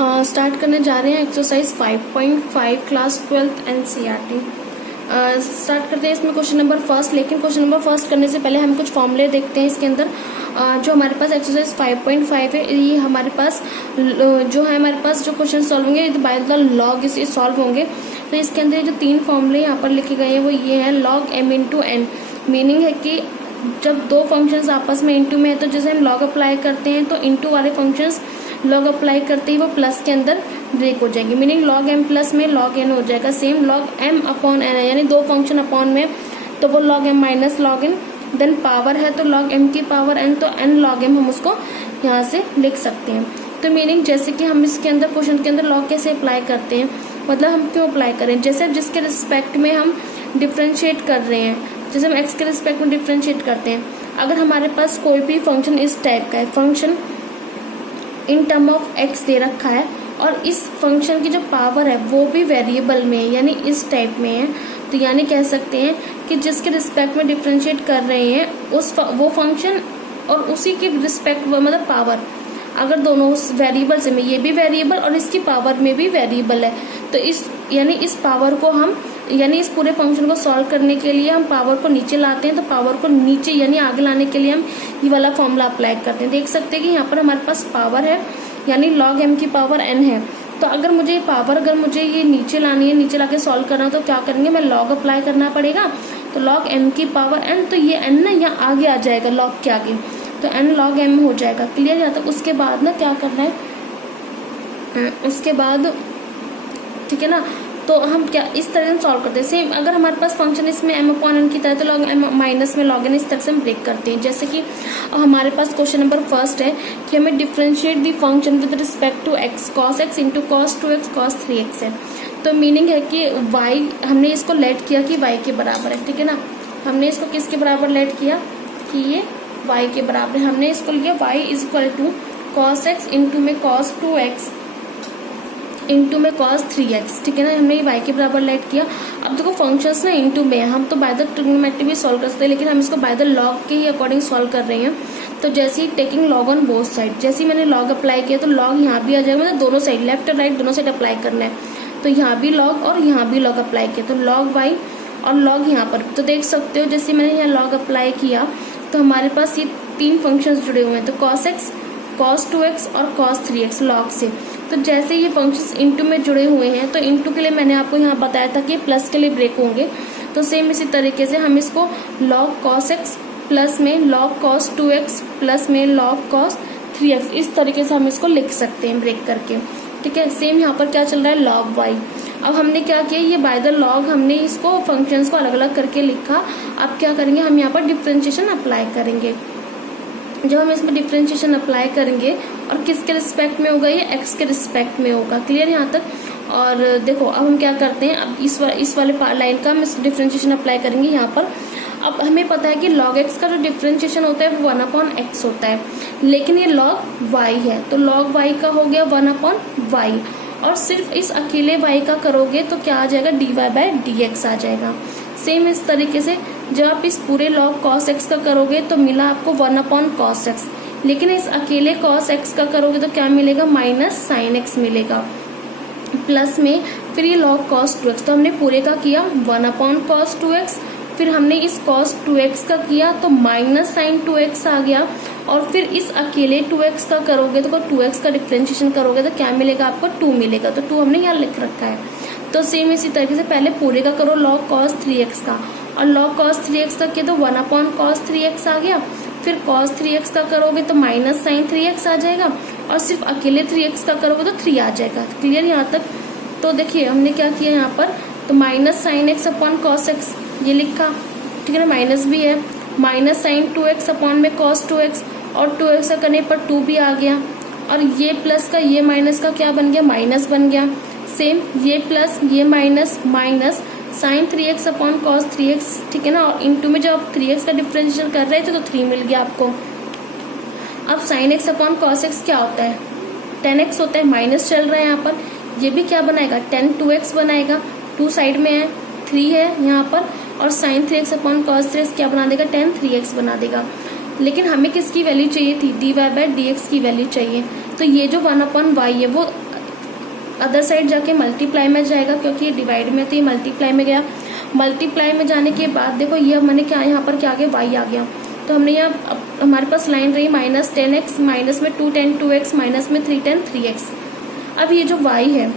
Start करने जा रहे हैं exercise 5.5 class 12th NCERT. Start करते हैं इसमें क्वेश्चन नंबर फर्स्ट। लेकिन क्वेश्चन नंबर फर्स्ट करने से पहले हम कुछ फॉर्मूले देखते हैं इसके अंदर। जो हमारे पास एक्सरसाइज 5.5 है, ये हमारे पास जो क्वेश्चन सॉल्व होंगे बाय द लॉग इसे सॉल्व होंगे। तो इसके अंदर जो 3 फॉर्मूले यहाँ पर लिखे गए हैं वो ये है log m into n. Meaning है कि जब दो फंक्शंस आपस में इंटू में है तो जैसे हम लॉग अप्लाई करते हैं तो इंटू वाले फंक्शंस लॉग अप्लाई करते ही वो प्लस के अंदर ब्रेक हो जाएंगे। मीनिंग log m प्लस में log n हो जाएगा। Same log m upon n है, यानी दो फंक्शन अपॉन में तो वो log m minus log n। Then power है तो log m की पावर n, तो n log m हम उसको यहाँ से लिख सकते हैं। तो मीनिंग जैसे कि हम इसके अंदर क्वेश्चन के अंदर log कैसे अप्लाई करते हैं, मतलब हम क्यों अप्लाई करें, जैसे जिसके रिस्पेक्ट में हम डिफ्रेंशिएट कर रहे हैं, जैसे हम x के रिस्पेक्ट में डिफ्रेंशिएट करते हैं। अगर हमारे पास कोई भी फंक्शन इस टाइप का है, function in term of x दे रखा है और इस फंक्शन की जो पावर है वो भी वेरिएबल में है, यानी इस टाइप में है, तो यानी कह सकते हैं कि जिसके रिस्पेक्ट में डिफ्रेंशिएट कर रहे हैं वो फंक्शन और उसी के रिस्पेक्ट मतलब पावर, अगर दोनों उस वेरिएबल से में ये भी वेरिएबल और इसकी पावर में भी वेरिएबल है, तो इस पावर को हम इस पूरे फंक्शन को सॉल्व करने के लिए हम पावर को नीचे लाते हैं। तो पावर को नीचे यानी आगे लाने के लिए हम ये वाला फॉर्मूला अप्लाई करते हैं। देख सकते हैं कि यहाँ पर हमारे पास पावर है, यानी log m की पावर n है। तो अगर मुझे ये पावर ये नीचे लानी है, नीचे लाके सॉल्व करना है, तो क्या करेंगे, मैं log अप्लाई करना पड़ेगा। तो log m की पावर n, तो ये n ना यहाँ आगे आ जाएगा log के आगे, तो n log m हो जाएगा। क्लियर है? तो उसके बाद ना क्या करना है, उसके बाद ठीक है ना, तो हम क्या इस तरह से सॉल्व करते हैं। सेम अगर हमारे पास फंक्शन इसमें m अपॉन n की तरह, तो log m माइनस में log n इस तरह से हम ब्रेक करते हैं। जैसे कि हमारे पास क्वेश्चन नंबर फर्स्ट है कि हमें differentiate the function with respect to x cos x into cos 2x cos 3x है। तो मीनिंग है कि y हमने इसको लेट किया कि y के बराबर है, ठीक है ना। हमने इसको किसके बराबर लेट किया कि ये y के बराबर है। हमने इसको लिया y is equal to cos x into में cos 2x इंटू में cos 3x, ठीक है ना। हमने ये y के बराबर लेट किया। अब देखो फंक्शंस ना इंटू में, हम तो बाय द ट्रिग्नोमेट्री भी सॉल्व कर सकते हैं, लेकिन हम इसको बाय द लॉग के ही अकॉर्डिंग सॉल्व कर रहे हैं। तो जैसे ही taking log on both side, जैसे ही मैंने लॉग अप्लाई किया तो लॉग यहाँ भी आ जाएगा, मतलब दोनों साइड लेफ्ट और राइट दोनों साइड अप्लाई करना है। तो यहाँ भी लॉग और यहाँ भी लॉग अप्लाई किया, तो लॉग y और लॉग यहाँ पर। तो देख सकते हो जैसे मैंने यहाँ लॉग अप्लाई किया तो हमारे पास ये 3 फंक्शंस जुड़े हुए हैं, तो cos x cos 2x और cos 3x लॉग से। तो जैसे ये फंक्शंस इंटू में जुड़े हुए हैं, तो इंटू के लिए मैंने आपको यहाँ बताया था कि प्लस के लिए ब्रेक होंगे। तो सेम इसी तरीके से हम इसको log cos x प्लस में log cos 2x प्लस में log cos 3x, इस तरीके से हम इसको लिख सकते हैं ब्रेक करके, ठीक है। सेम यहाँ पर क्या चल रहा है, log y। अब हमने क्या किया, ये बाय द लॉग हमने इसको फंक्शंस को अलग अलग करके लिखा। अब क्या करेंगे, हम यहाँ पर डिफ्रेंशिएशन अप्लाई करेंगे। जब हम इसमें डिफ्रेंशिएशन अप्लाई करेंगे और किसके रिस्पेक्ट में होगा, ये x के रिस्पेक्ट में होगा। क्लियर यहाँ तक? और देखो अब हम क्या करते हैं, अब इस वाले लाइन का हम डिफ्रेंशिएशन अप्लाई करेंगे यहाँ पर। अब हमें पता है कि log x का जो डिफ्रेंशिएशन होता है वो 1/x होता है, लेकिन ये log y है, तो log y का हो गया 1/y। और सिर्फ इस अकेले y का करोगे तो क्या आ जाएगा, dy/dx आ जाएगा। सेम इस तरीके से जब आप इस पूरे log cos x का करोगे तो मिला आपको 1/cos x, लेकिन इस अकेले cos x का करोगे तो क्या मिलेगा, माइनस sin x मिलेगा। प्लस में फिर ये log cos 2x, तो हमने पूरे का किया 1/cos 2x, फिर हमने इस cos 2x का किया तो माइनस sin 2x आ गया। और फिर इस अकेले 2x का करोगे तो 2x का डिफरेंशिएशन करोगे तो क्या मिलेगा, आपको 2 मिलेगा। तो 2 हमने यहाँ लिख रखा है। तो सेम इसी तरीके से पहले पूरे का करो log cos 3x का, और log cos 3x का किया तो 1/cos 3x आ गया। फिर cos 3x का करोगे तो माइनस sin 3x आ जाएगा, और सिर्फ अकेले 3x का करोगे तो 3 आ जाएगा। क्लियर यहाँ तक? तो देखिए हमने क्या किया यहाँ पर, तो minus sin x upon cos x ये लिखा, ठीक है ना, माइनस भी है, माइनस sin 2x अपॉन में cos 2x, और 2x का करने पर 2 भी आ गया, और ये प्लस का ये माइनस का क्या बन गया, माइनस बन गया। सेम ये प्लस ये minus minus sin 3x upon cos 3x, ठीक है ना। और इंटू में जब आप 3x का डिफरेंशिएशन कर रहे थे तो 3 मिल गया आपको। अब sin x upon cos x क्या होता है, 10x होता है, माइनस चल रहा है यहाँ पर, ये भी क्या बनाएगा, 10 2x बनाएगा, 2 साइड में है, 3 है यहाँ पर, और sin 3x upon cos 3x क्या बना देगा, 10 3x बना देगा। लेकिन हमें किसकी वैल्यू चाहिए थी, dy/dx की वैल्यू चाहिए। तो ये जो 1/y है वो अदर साइड जाके मल्टीप्लाई में जाएगा, क्योंकि ये डिवाइड में तो ये मल्टीप्लाई में गया। मल्टीप्लाई में जाने के बाद देखो ये मैंने क्या यहाँ पर क्या आ गया, वाई आ गया। तो हमने यहाँ हमारे पास लाइन रही -10x, माइनस में 210 2x, माइनस में 310 3x। अब ये जो y है,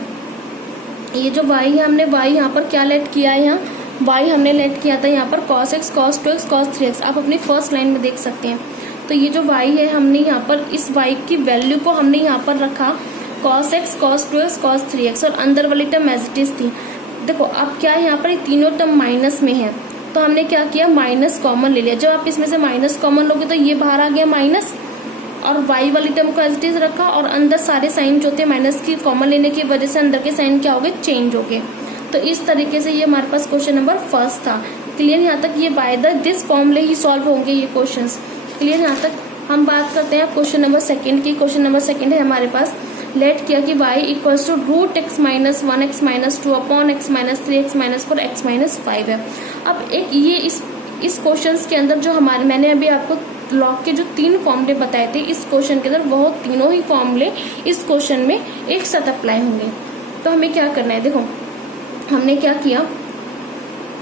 ये जो y है, हमने y यहाँ पर क्या लेट किया है, यहाँ y हमने लेट किया था यहाँ पर cos x cos 2x cos 3x। आप अपनी फर्स्ट लाइन में देख सकते हैं। तो ये जो y है, हमने यहाँ पर इस y की वैल्यू को हमने यहाँ पर रखा cos x cos 2x cos 3x, और अंदर वाली टर्म एज इट इज थी। देखो अब क्या है, यहाँ पर ये तीनों टर्म माइनस में है, तो हमने क्या किया, माइनस कॉमन ले लिया। जब आप इसमें से माइनस कॉमन लोगे तो ये बाहर आ गया माइनस, और y वाली टर्म को एज इट इज रखा, और अंदर सारे साइन जो थे माइनस की कॉमन लेने की वजह से अंदर के साइन क्या हो गए, चेंज हो गए। तो इस तरीके से ये हमारे पास क्वेश्चन नंबर फर्स्ट था। क्लियर यहाँ तक? ये बाय दिस फॉर्मूले ही सॉल्व होंगे ये क्वेश्चंस। क्लियर यहाँ तक? हम बात करते हैं क्वेश्चन नंबर सेकंड की। क्वेश्चन नंबर सेकंड है हमारे पास, लेट किया कि y equals to √x - 1x - 2 upon x - 3x - 4 x - 5 है। अब एक ये इस क्वेश्चंस के अंदर जो हमारे मैंने अभी आपको लॉग के जो 3 फॉर्मूले बताए थे, इस क्वेश्चन के अंदर वो तीनों ही फॉर्मूले इस क्वेश्चन में एक साथ अप्लाई होंगे। तो हमें क्या करना है, देखो हमने क्या किया,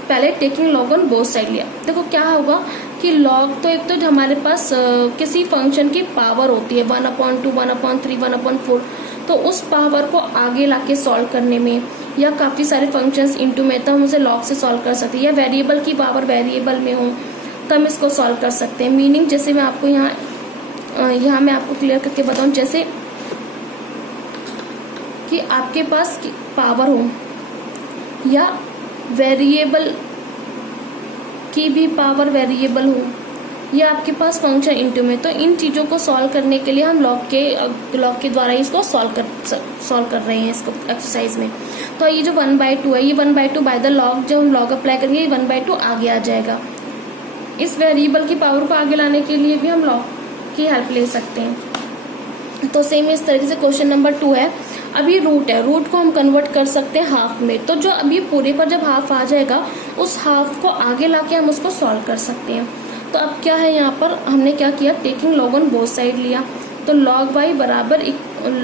पहले taking log on both side लिया। देखो क्या होगा कि लॉग तो एक तो हमारे पास किसी फंक्शन की पावर होती है 1/2 1/3 1/4, तो उस पावर को आगे लाके सॉल्व करने में, या काफी सारे फंक्शंस इनटू में, तो हम उसे लॉग से सॉल्व कर सकते हैं। या वेरिएबल की पावर वेरिएबल में हो तो हम इसको सॉल्व कर सकते हैं। मीनिंग जैसे मैं आपको यहाँ मैं आपको क्लियर करके बताऊं, जैसे कि आपके पास पावर हो या वेरिएबल की भी पावर वेरिएबल हो, या आपके पास फंक्शन इनटू में, तो इन चीजों को सॉल्व करने के लिए हम लॉग के द्वारा इसको सॉल्व कर रहे हैं इसको एक्सरसाइज में। तो ये जो 1/2 है, ये 1/2 बाय द लॉग, जब हम लॉग अप्लाई करेंगे 1/2 आगे आ जाएगा। इस वेरिएबल की पावर को आगे लाने के लिए भी हम लॉग की हेल्प ले सकते हैं। तो सेम इस तरीके से क्वेश्चन नंबर 2 है। अब ये रूट है, रूट को हम कन्वर्ट कर सकते हैं हाफ में। तो जो अभी पूरे पर जब हाफ आ जाएगा, उस हाफ को आगे लाके हम उसको सॉल्व कर सकते हैं। तो अब क्या है, यहाँ पर हमने क्या किया, taking log on both side लिया। तो log y बराबर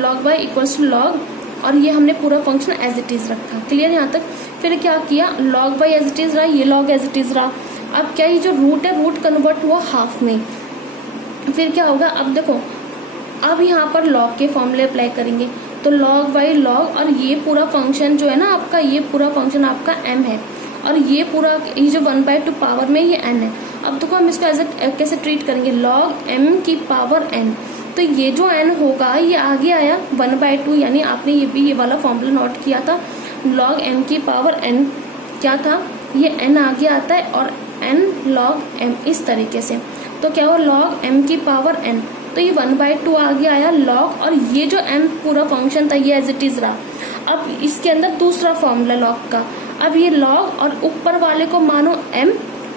log y equals to log, और ये हमने पूरा फंक्शन एज इट इज रखा। क्लियर यहाँ तक? फिर क्या किया, log y as it is रहा, ये log एज इट इज रहा। अब क्या, ये जो रूट है, रूट कन्वर्ट हुआ हाफ में। फिर क्या होगा, अब देखो अब यहाँ पर log के फॉर्मूले अप्लाई करेंगे। तो log y log, और ये पूरा फंक्शन जो है ना आपका, ये पूरा फंक्शन आपका m है, और ये पूरा ये जो 1/2 पावर में ये n है। अब देखो हम इसको एज कैसे ट्रीट करेंगे, log m की पावर n। तो ये जो n होगा ये आगे आया 1/2, यानी आपने ये वाला फॉर्मूला नोट किया था, log m की पावर n क्या था, ये n आगे आता है, और n log m इस तरीके से। तो क्या हुआ, log m की पावर n, तो ये 1/2 आगे आया log, और ये जो m पूरा फंक्शन था ये एज इट इज रहा। अब इसके अंदर दूसरा फॉर्मूला log का, अब ये log और ऊपर वाले को मानो m,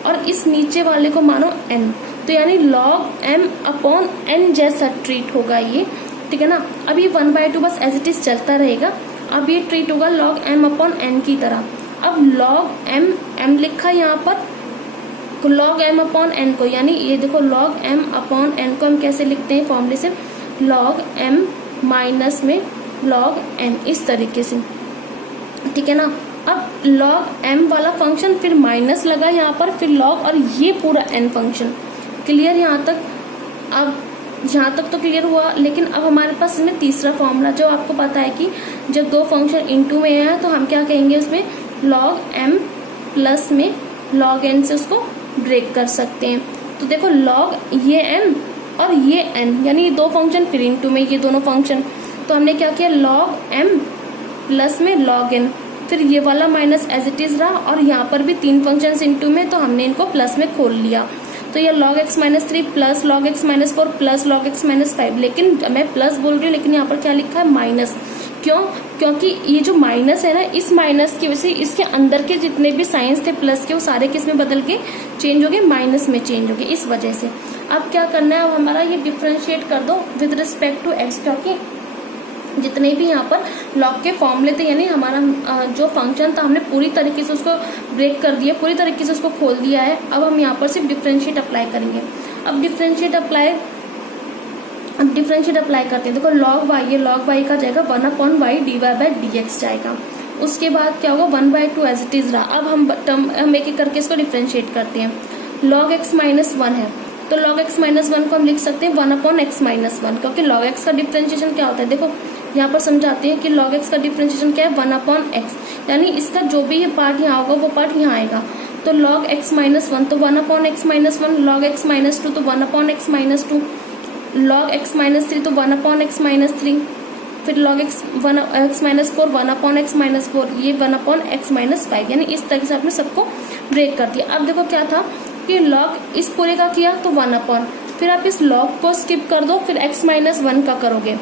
और इस नीचे वाले को मानो n, तो यानी log m अपॉन n जैसा ट्रीट होगा ये, ठीक है ना। अब ये 1/2 बस एज इट इज चलता रहेगा। अब ये ट्रीट होगा log m अपॉन n की तरह। अब log m लिखा यहाँ पर, तो log m अपॉन n को, यानी ये देखो log m अपॉन n को हम कैसे लिखते हैं फॉर्मूले से, log m माइनस में log n, इस तरीके से, ठीक है ना। अब log m वाला फंक्शन, फिर माइनस लगा यहाँ पर, फिर log, और ये पूरा n फंक्शन। क्लियर यहाँ तक? अब यहाँ तक तो क्लियर हुआ, लेकिन अब हमारे पास इसमें तीसरा फॉर्मूला, जो आपको पता है कि जब दो फंक्शन इनटू में है तो हम क्या कहेंगे उसमें, log m प्लस में log n से उसको ब्रेक कर सकते हैं। तो देखो log ये m और ये n, यानी ये दो फंक्शन फिर इनटू में ये दोनों फंक्शन, तो हमने क्या किया, log m प्लस में log n, फिर ये वाला माइनस एज इट इज रहा, और यहाँ पर भी 3 फंक्शन इनटू में, तो हमने इनको प्लस में खोल लिया। तो ये log x - 3 plus log x - 4 plus log x - 5, लेकिन मैं प्लस बोल रही हूँ, लेकिन यहाँ पर क्या लिखा है, माइनस। क्यों? क्योंकि ये जो माइनस है ना, इस माइनस की वजह से इसके अंदर के जितने भी साइंस थे प्लस के, वो सारे किस में बदल के चेंज हो गए, माइनस में चेंज हो गए, इस वजह से। अब क्या करना है, अब हमारा ये डिफ्रेंशिएट कर दो विद रिस्पेक्ट टू x, क्योंकि जितने भी यहाँ पर लॉग के फॉर्मूले थे, यानी हमारा जो फंक्शन था हमने पूरी तरीके से उसको ब्रेक कर दिया, पूरी तरीके से उसको खोल दिया है। अब हम यहाँ पर सिर्फ डिफ्रेंशिएट अप्लाई करेंगे। अब डिफ्रेंशिएट अप्लाई अब डिफरेंशिएट अप्लाई करते हैं। देखो लॉग वाई है, लॉग वाई का जाएगा 1/y dy/dx जाएगा। उसके बाद क्या होगा 1/2 एज इट इज रहा। अब हम एक एक करके इसको डिफरेंशिएट करते हैं। log x माइनस 1 है तो log x माइनस 1 को हम लिख सकते हैं 1/x माइनस 1, क्योंकि log x का डिफरेंशिएशन क्या होता है, देखो यहाँ पर समझाते हैं कि log x का डिफरेंशिएशन क्या है 1/x, यानी इसका जो भी ये पार्ट यहाँ होगा वो पार्ट यहाँ आएगा। तो log x माइनस 1 तो 1/x minus 1, log x minus 2 तो 1/x minus 2, log x minus 3 तो 1/x माइनस 3, फिर log x minus 4 1/x minus 4, ये 1/x माइनस 5, यानी इस तरह से आपने सबको ब्रेक कर दिया। अब देखो क्या था कि log इस पूरे का किया तो 1/, फिर आप इस log को स्किप कर दो, फिर x माइनस 1 का करोगे,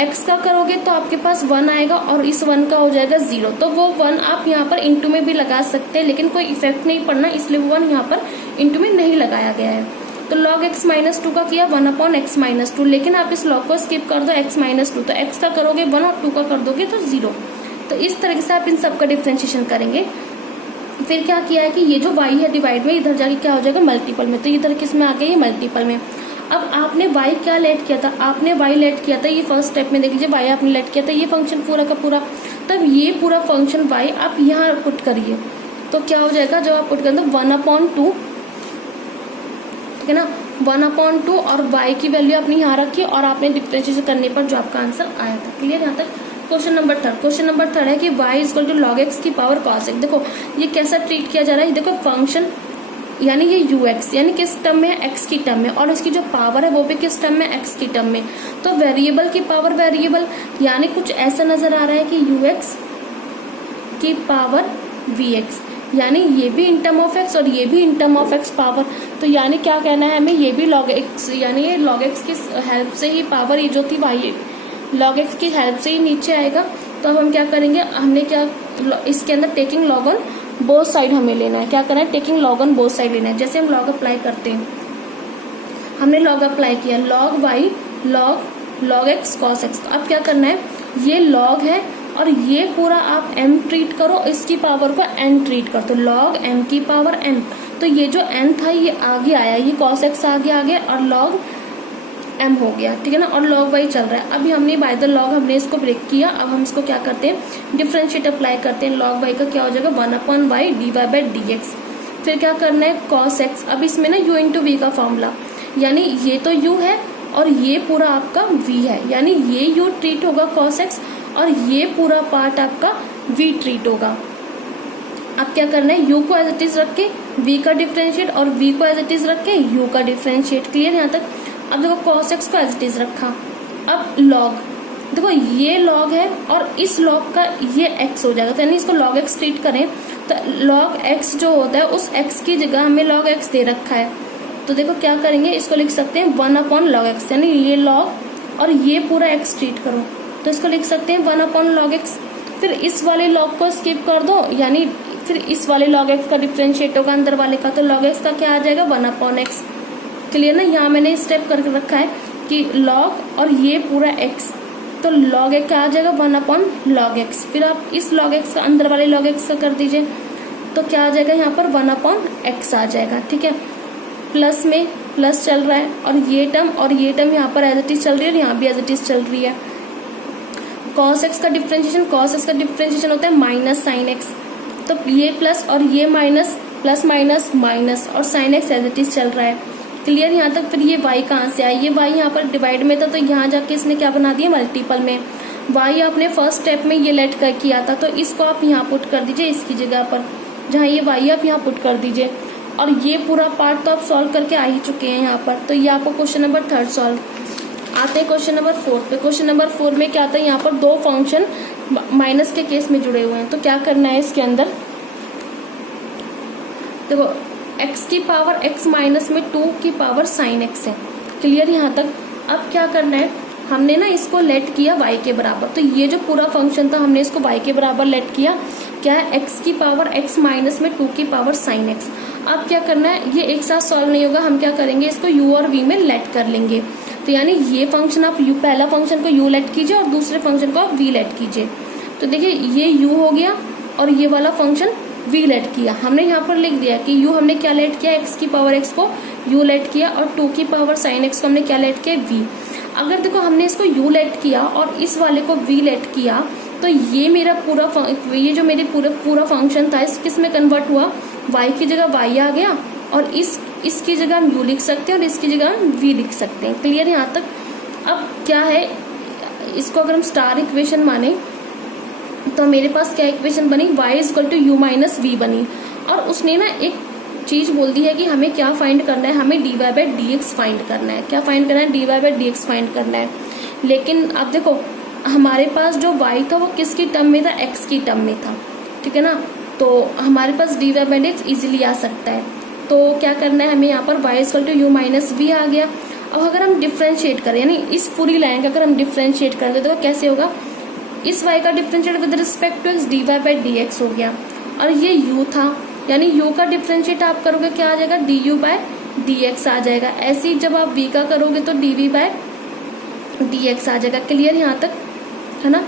x का करोगे तो आपके पास 1 आएगा और इस 1 का हो जाएगा 0। तो वो 1 आप यहाँ पर इंटू में भी लगा सकते हैं, लेकिन कोई इफेक्ट नहीं पड़ना, इसलिए वो 1 यहाँ पर इंटू में नहीं लगाया गया है। तो log x माइनस 2 का किया 1/x माइनस 2, लेकिन आप इस log को स्किप कर दो x माइनस 2, तो x का करोगे 1 और 2 का कर दोगे तो 0। तो इस तरीके से आप इन सब का डिफ्रेंशिएशन करेंगे। फिर क्या किया है कि ये जो y है डिवाइड में इधर जाके क्या हो जाएगा मल्टीपल में, तो इधर किस में आ गया ये मल्टीपल में। अब आपने y क्या लेट किया था, आपने y लेट किया था, ये फर्स्ट स्टेप में देख लीजिए y आपने लेट किया था, ये फंक्शन पूरा का पूरा, तब ये पूरा फंक्शन y आप यहाँ पुट करिए तो क्या हो जाएगा, जब आप पुट करें तो 1/2, ठीक है ना, 1/2 और y की वैल्यू आपने यहाँ रखी और आपने डिफरेंशिएशन करने पर जो आपका आंसर आया था। क्लियर यहाँ तक। क्वेश्चन नंबर थर्ड है कि y equal to log x की पावर cos x। देखो ये कैसा ट्रीट किया जा रहा है, देखो फंक्शन यानी ये ux यानी किस टर्म में है, x की टर्म में, और इसकी जो पावर है वो भी किस टर्म में, x की टर्म में। तो वेरिएबल की पावर वेरिएबल, यानी कुछ ऐसा नजर आ रहा है कि ux की पावर vx, यानी ये भी इन टर्म ऑफ x और ये भी in term of x power. तो यानी क्या कहना है हमें, ये भी log x, यानी ये log x की हेल्प से ही पावर ये जो थी y log x की हेल्प से ही नीचे आएगा। तो अब हम क्या करेंगे, हमने क्या इसके अंदर taking log on both side हमें लेना है, क्या करना है taking log on both side लेना है। जैसे हम log अप्लाई करते हैं, हमने log अप्लाई किया log y log x cos x। अब क्या करना है, ये log है और ये पूरा आप m ट्रीट करो, इसकी पावर को n ट्रीट करो, तो log m की पावर n। तो ये जो n था ये आगे आया, ये cos x आगे आ गया और log m हो गया, ठीक है ना, और log y चल रहा है। अभी हमने बाय द log हमने इसको ब्रेक किया। अब हम इसको क्या करते हैं, डिफरेंशिएट अप्लाई करते हैं। log y का क्या हो जाएगा 1/y dy/dx। फिर क्या करना है cos x। अब इसमें ना u इंटू v का फॉर्मूला, यानी ये तो u है और ये पूरा आपका v है, यानी ये u ट्रीट होगा cos x और ये पूरा पार्ट आपका v ट्रीट होगा। अब क्या करना है, u को एज इट इज रख के v का डिफरेंशिएट और v को एज इट इज रख के u का डिफरेंशिएट। क्लियर यहाँ तक। अब देखो cos x को एज इट इज रखा। अब log, देखो ये log है और इस log का ये x हो जाएगा, तो यानी इसको log x ट्रीट करें तो log x जो होता है उस x की जगह हमें log x दे रखा है। तो देखो क्या करेंगे, इसको लिख सकते हैं 1/log x, यानी ये log और ये पूरा x ट्रीट करो, तो इसको लिख सकते हैं 1/log x। फिर इस वाले log को स्किप कर दो, यानी फिर इस वाले log x का डिफरेंशिएट होगा अंदर वाले का, तो log x का क्या आ जाएगा 1/x। क्लियर ना। यहाँ मैंने स्टेप करके रखा है कि log और ये पूरा x, तो log x क्या आ जाएगा 1/log x। फिर आप इस log x का अंदर वाले log x का कर दीजिए, तो क्या आ जाएगा यहाँ पर 1/x आ जाएगा, ठीक है। प्लस में प्लस चल रहा है और ये टर्म यहाँ पर एज इट इज चल रही है और यहाँ भी एज इट इज चल रही है। cos x का डिफरेंशिएशन होता है माइनस साइन x, तो ये प्लस और ये माइनस, प्लस माइनस माइनस और sine x as it is चल रहा है। क्लियर यहाँ तक। फिर ये y कहाँ से आया, ये y यहाँ पर डिवाइड में था तो यहाँ जाके इसने क्या बना दिया मल्टीपल में। y आपने फर्स्ट स्टेप में ये लेट कर किया था, तो इसको आप यहाँ पुट कर दीजिए इसकी जगह पर, जहाँ ये y आप यहाँ पुट कर दीजिए। और ये पूरा पार्ट तो आप सॉल्व करके आ ही चुके हैं यहाँ पर, तो ये आपको क्वेश्चन नंबर 3 सॉल्व। आते हैं क्वेश्चन नंबर 4 पे। क्वेश्चन नंबर 4 में क्या आता है, यहाँ पर दो फंक्शन माइनस के केस में जुड़े हुए हैं, तो क्या करना है इसके अंदर, देखो x की पावर x माइनस में 2 की पावर साइन x है। क्लियर यहाँ तक। अब क्या करना है, हमने ना इसको लेट किया y के बराबर, तो ये जो पूरा फंक्शन था हमने इसको y के बराबर लेट किया, क्या है x की पावर x माइनस में 2 की पावर साइन x। अब क्या करना है, ये एक साथ सॉल्व नहीं होगा, हम क्या करेंगे इसको u और v में लेट कर लेंगे। तो यानी ये फंक्शन आप पहला फंक्शन को u लेट कीजिए और दूसरे फंक्शन को आप v लेट कीजिए। तो देखिए ये u हो गया और ये वाला फंक्शन v लेट किया। हमने यहाँ पर लिख दिया कि u हमने क्या लेट किया, x की पावर x को u लेट किया और 2 की पावर साइन x को हमने क्या लेट किया v। अगर देखो हमने इसको u लेट किया और इस वाले को v लेट किया तो ये मेरा ये जो मेरे पूरा फंक्शन था इस किस में कन्वर्ट हुआ, y की जगह y आ गया और इसकी जगह हम u लिख सकते हैं और इसकी जगह हम v लिख सकते हैं। क्लियर यहाँ तक? अब क्या है, इसको अगर हम स्टार इक्वेशन माने तो मेरे पास क्या इक्वेशन बनी, y is equal to u minus v बनी। और उसने ना एक चीज बोल दी है कि हमें क्या फाइंड करना है, हमें d y by d x find करना है। क्या फाइंड करना है? D y by d x find करना है। लेकिन अब देखो हमारे पास जो y था वो किसकी टर्म में था, x की टर्म में था, ठीक है ना। तो हमारे पास d y by d x easily आ सकता है। तो क्या करना है हमें, यहाँ पर y is equal to u minus v आ गया। अब अगर हम डिफ्रेंशिएट करें, यानी इस पूरी लाइन का अगर हम डिफ्रेंशिएट कर दे तो कैसे होगा, इस y का differentiate with respect to x d y by d x हो गया। और ये u था, यानी u का डिफरेंशिएट आप करोगे क्या आ जाएगा, d u by d x आ जाएगा। ऐसे ही जब आप v का करोगे तो d v by d x आ जाएगा। क्लियर यहाँ तक है ना।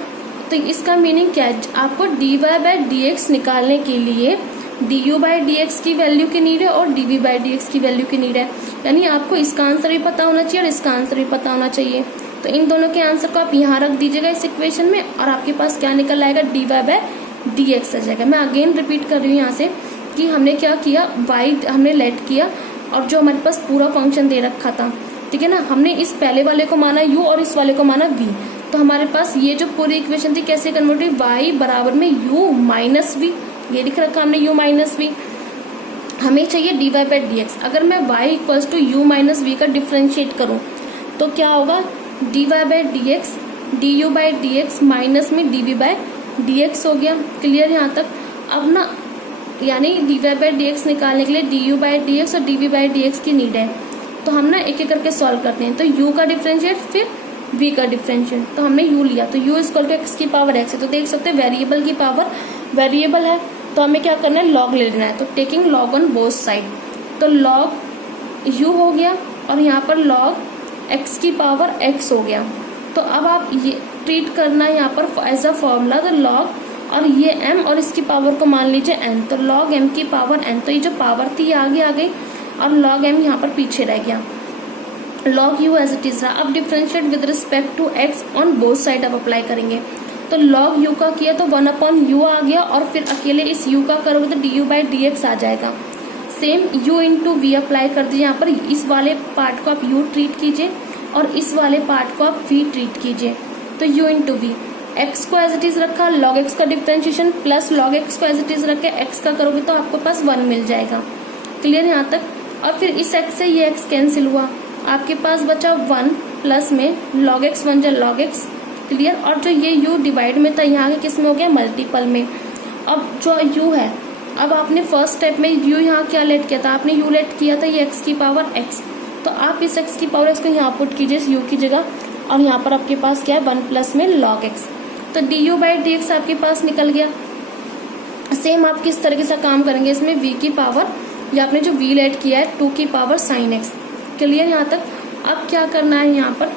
तो इसका मीनिंग क्या है, आपको d y by d x निकालने के लिए d u by d x की वैल्यू की नीड है और d v by d x की वैल्यू की नीड है। यानी आपको इसका आंसर भी पता होना चाहिए और इसका आंसर भी पता होना चाहिए। तो इन दोनों के आंसर को आप यहाँ रख दीजिएगा इस इक्वेशन में और आपके पास क्या निकल आएगा, d y by d x आ जाएगा। मैं अगेन रिपीट कर रही हूँ यहाँ से कि हमने क्या किया, वाई हमने लेट किया और जो हमारे पास पूरा फंक्शन दे रखा था, ठीक है ना, हमने इस पहले वाले को माना u और इस वाले को माना v। तो हमारे पास ये जो पूरी इक्वेशन थी कैसे कन्वर्ट हुई, y बराबर में u माइनस वी, ये लिख रखा हमने u माइनस वी। हमें चाहिए d y by d x. अगर मैं y equals to u minus v का डिफ्रेंशिएट करूँ तो क्या होगा, d y by d x d u by d x minus में d v by d x हो गया। क्लियर यहाँ तक? अब ना यानी d y by d x निकालने के लिए d u by d x और d v by d x की नीड है। तो हम ना एक एक करके सॉल्व करते हैं। तो u का डिफरेंशिएट फिर v का डिफरेंशिएट, तो हमने u लिया तो u इक्वल टू एक्स की पावर x है। तो देख सकते हैं वेरिएबल की पावर वेरिएबल है तो हमें क्या करना है, लॉग ले लेना है। तो taking log on both side, तो लॉग u हो गया और यहाँ पर लॉग x की पावर x हो गया। तो अब आप ये ट्रीट करना है यहाँ पर एज अ फॉर्मूला, तो लॉग और ये m और इसकी पावर को मान लीजिए n, तो लॉग m की पावर n। तो ये जो पावर थी ये आगे आ गई और लॉग m यहाँ पर पीछे रह गया। Log u as it is रहा। अब differentiate with respect to x on both side आप अप्लाई करेंगे। तो लॉग u का किया तो 1/u आ गया और फिर अकेले इस u का करोगे तो d u by d x आ जाएगा। Same u into v apply कर दीजिए। यहाँ पर इस वाले पार्ट को आप u ट्रीट कीजिए और इस वाले पार्ट को आप v ट्रीट कीजिए। तो u इंटू वी, x को एज इट इज रखा, log x का डिफरेंशिएशन प्लस log x को एज इट इज रख के x का करोगे तो आपको पास 1 मिल जाएगा। क्लियर यहाँ तक? और फिर इस x से ये x कैंसिल हुआ, आपके पास बचा 1 प्लस में log x बन जाए log x। क्लियर? और जो ये u डिवाइड में था यहाँ के किस में हो गया, मल्टीपल में। अब जो u है, अब आपने फर्स्ट स्टेप में u यहाँ क्या लेट किया था, आपने u लेट किया था ये x की पावर x। तो आप इस x की पावर x को यहाँ पुट कीजिए इस u की जगह और यहाँ पर आपके पास क्या है 1 प्लस में log x। तो d u by d x आपके पास निकल गया। सेम आप किस तरीके से काम करेंगे, इसमें v की पावर या आपने जो v लेट किया है 2 की पावर साइन x। क्लियर यहाँ तक? अब क्या करना है यहाँ पर,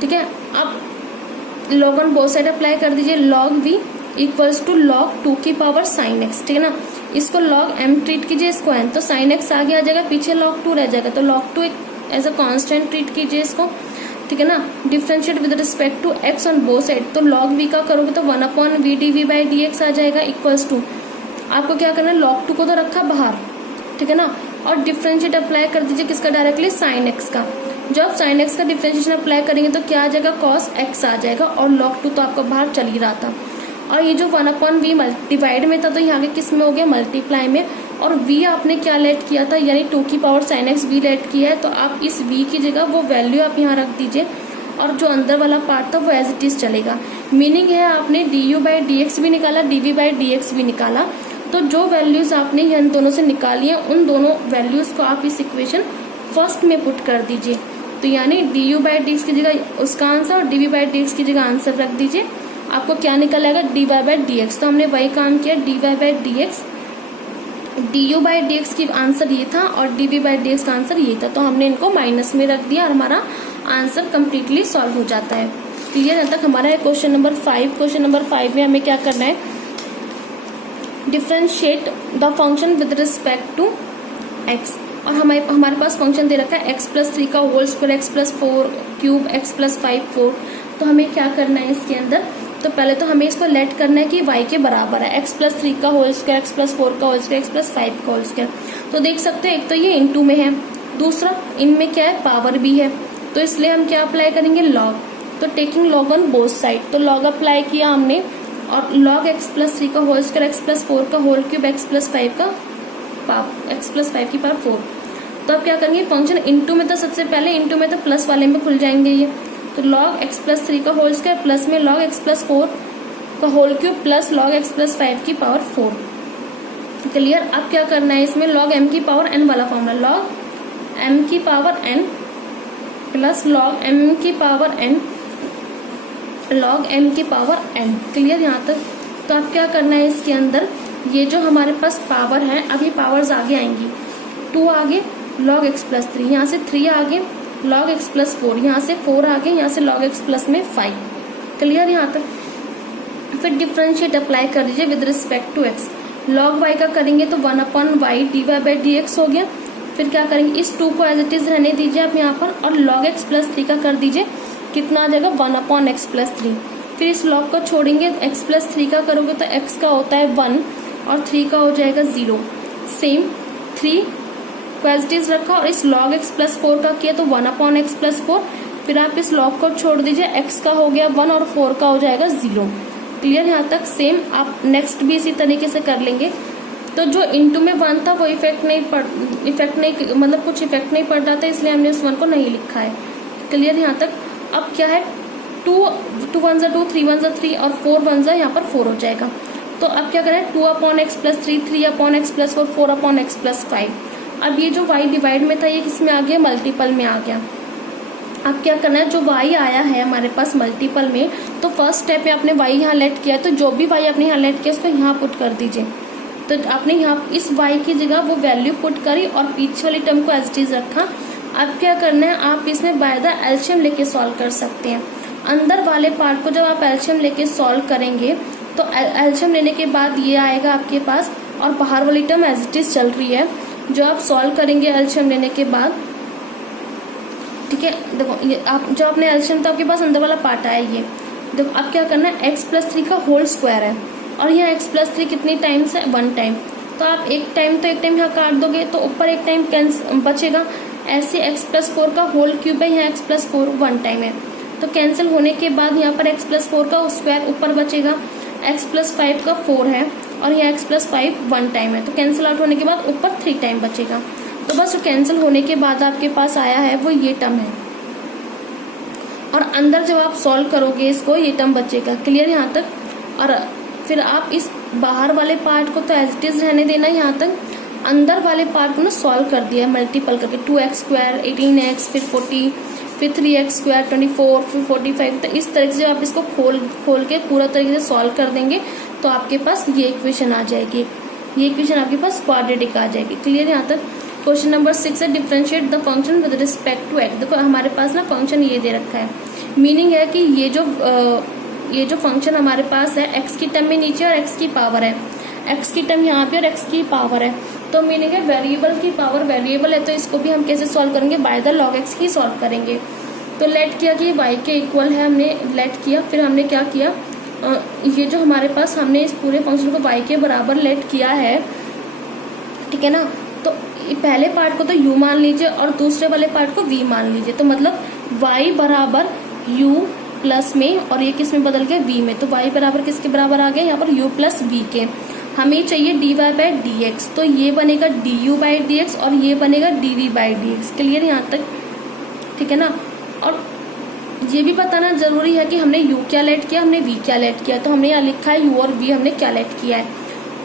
ठीक है, अब log on both side apply कर दीजिए। log v equals to log 2 की पावर साइन x, ठीक है ना। इसको log m ट्रीट कीजिए, इसको n, तो साइन x आगे आ जाएगा, पीछे log 2 रह जाएगा। तो log 2 as a constant treat कीजिए इसको, ठीक है ना। Differentiate with respect to x on both side, तो log v का करोगे तो 1/v d v by d x आ जाएगा इक्वल्स टू, आपको क्या करना है, log 2 को तो रखा बाहर, ठीक है ना, और डिफरेंशिएट अप्लाई कर दीजिए किसका, डायरेक्टली साइन x का। जब साइन x का डिफरेंशिएशन अप्लाई करेंगे तो क्या आ जाएगा, cos x आ जाएगा और log 2 तो आपका बाहर चल ही रहा था। और ये जो 1/v डिवाइड में था तो यहाँ के किस में हो गया, मल्टीप्लाई में। और v आपने क्या लेट किया था, यानी 2 की power sine x v let किया है, तो आप इस v की जगह वो वैल्यू आप यहाँ रख दीजिए और जो अंदर वाला पार्ट था वो एज इट इज चलेगा। मीनिंग है आपने d u by d x भी निकाला, d v by d x भी निकाला। तो जो वैल्यूज आपने इन दोनों से निकाली है उन दोनों वैल्यूज को आप इस इक्वेशन फर्स्ट में पुट कर दीजिए। तो यानी d u by d x की जगह उसका आंसर और d v by d x की जगह आंसर रख दीजिए। आपको क्या निकल आएगा, d y by d x. तो हमने वही काम किया, d y by d x, d u by d x की आंसर ये था और d v by d x का आंसर ये था। तो हमने इनको माइनस में रख दिया और हमारा आंसर कम्प्लीटली सॉल्व हो जाता है। क्लियर है? तक हमारा है क्वेश्चन नंबर 5। क्वेश्चन नंबर 5 में हमें क्या करना है, differentiate the function with respect to x। और हमारे पास फंक्शन दे रखा है x+3 का whole square, x+4 cube, x+5 4। तो हमें क्या करना है इसके अंदर, तो पहले तो हमें इसको लेट करना है कि y के बराबर है, x+3 का होल स्क्वायर, x+4 का होल स्क्वायर, x+5 का होल स्क्वायर। तो देख सकते हैं एक तो ये इनटू में है, दूसरा इनमें क्या है, पावर भी है, तो इसलिए हम क्या अप्लाई करेंगे, लॉग। तो taking log on both side, तो लॉग अप्लाई किया हमने, और लॉग x+3 का होल स्क्वायर, x+4 का होल क्यूब, x+5 की पावर 4। तो अब क्या करेंगे, फंक्शन इनटू में, तो सबसे पहले इनटू में तो प्लस वाले में खुल जाएंगे ये, तो लॉग x+3 का होल स्क्वायर प्लस में लॉग x+4 का whole cube plus log x+5 की पावर 4। क्लियर। अब क्या करना है इसमें, लॉग m की पावर n वाला फॉर्मूला, लॉग m की power n plus log m की पावर n लॉग m की पावर n। क्लियर यहाँ तक। तो अब क्या करना है इसके अंदर, ये जो हमारे पास पावर है, अब ये पावर्स आगे आएंगी, 2 आगे लॉग x+3, यहाँ से 3 आगे लॉग x+4, यहाँ से 4 आगे, यहाँ से लॉग x प्लस में 5। क्लियर यहाँ तक। फिर डिफरेंशिएट अप्लाई कर दीजिए with respect to x, log y का करेंगे तो 1/y dy/dx हो गया। फिर क्या करेंगे, इस 2 को एज इट इज रहने दीजिए आप यहाँ पर, और log x+3 का कर दीजिए, कितना आ जाएगा, 1/x+3। फिर इस log को छोड़ेंगे, x+3 का करोगे तो x का होता है 1 और 3 का हो जाएगा 0। सेम 3 को एज इट इज रखा और इस log x+4 का किया तो 1/x+4। फिर आप इस log को छोड़ दीजिए, x का हो गया 1 और 4 का हो जाएगा 0। क्लियर यहाँ तक। सेम आप नेक्स्ट भी इसी तरीके से कर लेंगे। तो जो इंटू में 1 था वो इफेक्ट नहीं मतलब कुछ इफेक्ट नहीं पड़ रहा था, इसलिए हमने उस 1 को नहीं लिखा है। क्लियर यहाँ तक। अब क्या है, 2 1 2, 3 1 3 और 4 1 यहाँ पर 4 हो जाएगा। तो अब क्या करें, 2/x+3, 3/x+4, 4/x+5। अब ये जो y डिवाइड में था ये किसमें आ गया, मल्टीपल में आ गया। अब क्या करना है, जो y आया है हमारे पास मल्टीपल में, तो फर्स्ट स्टेप में आपने y यहाँ लेट किया, तो जो भी y आपने यहाँ लेट किया उसको यहाँ पुट कर दीजिए। तो आपने यहाँ इस y की जगह वो वैल्यू पुट करी और पीछे वाली टर्म को एज इट इज रखा। अब क्या करना है, आप इसमें बाय द एलसीएम लेके सॉल्व कर सकते हैं। अंदर वाले पार्ट को जब आप एलसीएम लेके सॉल्व करेंगे तो एलसीएम लेने के बाद ये आएगा आपके पास, और बाहर वाली टर्म एज इट इज चल रही है। जो आप सॉल्व करेंगे एलसीएम लेने के बाद, ठीक है, देखो ये आप जो आपने एलसीएम था आपके पास अंदर वाला पार्ट आया ये। देखो अब क्या करना है, x+3 का होल स्क्वायर है और यहाँ x+3 कितनी टाइम्स है, 1 टाइम। तो आप एक टाइम यहाँ काट दोगे तो ऊपर एक टाइम बचेगा। ऐसे x+4 का होल क्यूब है, यहाँ x+4 1 टाइम है, तो कैंसिल होने के बाद यहाँ पर x+4 का स्क्वायर ऊपर बचेगा, x+5 का 4 है और यहाँ x+5 1 टाइम है, तो कैंसिल आउट होने के बाद ऊपर 3 टाइम बचेगा। तो बस कैंसिल होने के बाद आपके पास आया है वो ये टर्म है, और अंदर जब आप सॉल्व करोगे इसको ये टर्म बचेगा। क्लियर यहाँ तक। और फिर आप इस बाहर वाले पार्ट को तो एज इट इज रहने देना यहाँ तक, अंदर वाले पार्ट को ना सॉल्व कर दिया मल्टीपल करके, 2x², 18x, फिर 40, फिर 3x², 24, फिर 45। तो इस तरह से जब आप इसको खोल के पूरा तरीके से सॉल्व कर देंगे तो आपके पास ये इक्वेशन आ जाएगी, ये इक्वेशन आपके पास क्वाड्रेटिक आ जाएगी। क्लियर यहाँ तक। क्वेश्चन नंबर 6 है, differentiate the function with respect to x। देखो हमारे पास ना फंक्शन ये दे रखा है, मीनिंग है कि ये जो फंक्शन हमारे पास है x की टर्म में नीचे और x की पावर है, x की टर्म यहाँ पे और x की पावर है। तो मीनिंग है वेरिएबल की पावर वेरिएबल है, तो इसको भी हम कैसे सॉल्व करेंगे, by the log x he solve करेंगे। तो लेट किया कि y के इक्वल है, हमने लेट किया। फिर हमने क्या किया, ये जो हमारे पास हमने इस पूरे फंक्शन को y के बराबर लेट किया है, ठीक है ना। तो पहले पार्ट को तो u मान लीजिए और दूसरे वाले पार्ट को v मान लीजिए। तो मतलब y बराबर u प्लस में, और ये किस में बदल गया, v में। तो y बराबर किसके बराबर आ गया, यहाँ पर u प्लस v के। हमें चाहिए dy/dx, तो ये बनेगा du/dx और ये बनेगा dv/dx। क्लियर यहाँ तक, ठीक है ना। और ये भी बताना जरूरी है कि हमने u क्या लेट किया, हमने v क्या लेट किया। तो हमने यहाँ लिखा है u और v हमने क्या लेट किया है।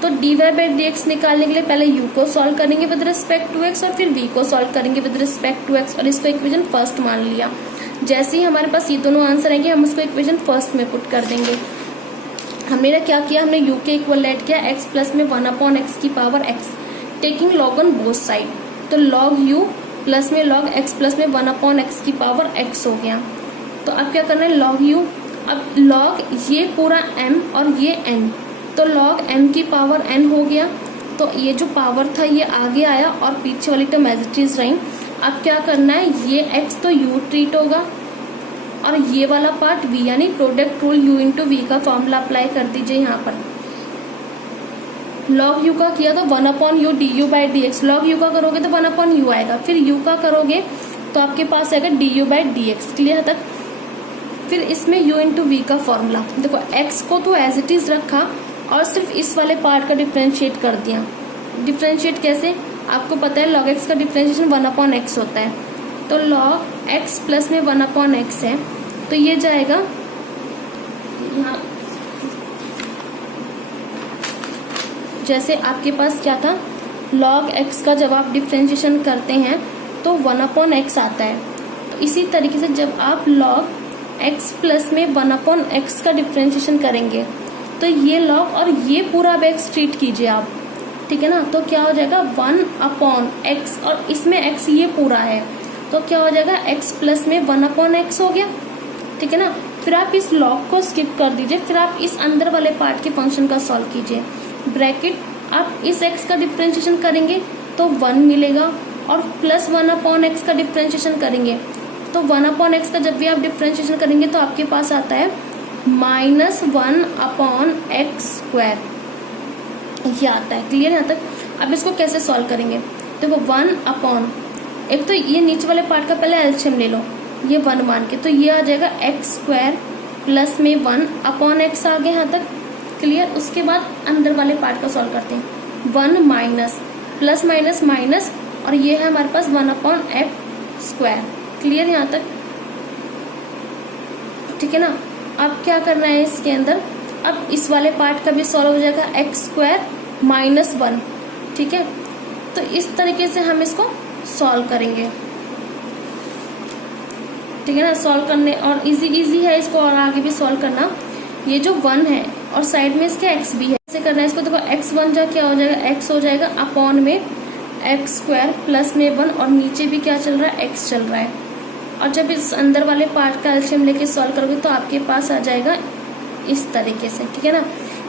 तो dy/dx निकालने के लिए पहले u को सॉल्व करेंगे विद रिस्पेक्ट टू x और फिर v को सॉल्व करेंगे विद रिस्पेक्ट टू x, और इसको इक्वेशन फर्स्ट मान लिया। जैसे ही हमारे पास ये दोनों आंसर आएंगे हम उसको इक्वेशन फर्स्ट में पुट कर देंगे। हमने क्या किया, हमने u के इक्वल लेट किया x प्लस में 1/x की power x, taking log on both side. तो log u प्लस में log x प्लस में 1/x की पावर x हो गया। तो अब क्या करना है, log u, अब log ये पूरा m और ये n, तो log m की पावर n हो गया। तो ये जो पावर था ये आगे आया और पीछे वाली टर्म एज इट इज रही। अब क्या करना है, ये x तो u ट्रीट होगा और ये वाला पार्ट v, यानी product rule u into v का फॉर्मूला अप्लाई कर दीजिए यहाँ पर। log u का किया तो 1/u du by d x, log u का करोगे तो 1/u आएगा, फिर u का करोगे तो आपके पास आएगा du by d x. Clear तक? फिर इसमें u इंटू वी का फॉर्मूला, देखो x को तो एज इट इज रखा और सिर्फ इस वाले पार्ट का डिफ्रेंशिएट कर दिया। डिफ्रेंशिएट कैसे, आपको पता है log x का डिफ्रेंशिएशन 1/x होता है, तो log x प्लस में 1/x है, तो ये जाएगा यहाँ, जैसे आपके पास क्या था, log x का जब आप डिफ्रेंशिएशन करते हैं तो 1/x आता है। तो इसी तरीके से जब आप log x प्लस में 1/x का डिफ्रेंशिएशन करेंगे तो ये log और ये पूरा अब x ट्रीट कीजिए आप, ठीक है ना, तो क्या हो जाएगा 1/x और इसमें x ये पूरा है, तो क्या हो जाएगा x प्लस में 1/x हो गया, ठीक है ना। फिर आप इस log को स्किप कर दीजिए, फिर आप इस अंदर वाले पार्ट के फंक्शन का सॉल्व कीजिए। ब्रैकेट, आप इस x का डिफ्रेंशिएशन करेंगे तो 1 मिलेगा और प्लस 1/x का डिफ्रेंशिएशन करेंगे तो 1/x का जब भी आप डिफ्रेंशिएशन करेंगे तो आपके पास आता है -1/x², ये आता है। क्लियर यहाँ तक? अब इसको कैसे सॉल्व करेंगे, देखो 1/, एक तो ये नीचे वाले पार्ट का पहले एलसीएम ले लो, ये 1 मान के, तो ये आ जाएगा x² प्लस में 1/x आ गया यहाँ तक। क्लियर? उसके बाद अंदर वाले पार्ट का सॉल्व करते हैं, 1 माइनस प्लस माइनस माइनस और ये है हमारे पास 1/x²। क्लियर यहाँ तक? ठीक है ना। अब क्या करना है इसके अंदर, अब इस वाले पार्ट का भी सॉल्व हो जाएगा x² माइनस 1, ठीक है। तो इस तरीके से हम इसको सॉल्व करेंगे, ठीक है ना। सॉल्व करने और इजी है इसको और आगे भी सॉल्व करना। ये जो 1 है और साइड में इसके x भी है, ऐसे करना है इसको। देखो x1 जा क्या हो जाएगा, x हो जाएगा अपॉन में x² प्लस में 1 और नीचे भी क्या चल रहा है, x चल रहा है। और जब इस अंदर वाले पार्ट का एलसीएम लेके सॉल्व करोगे तो आपके पास आ जाएगा इस तरीके से, ठीक है ना।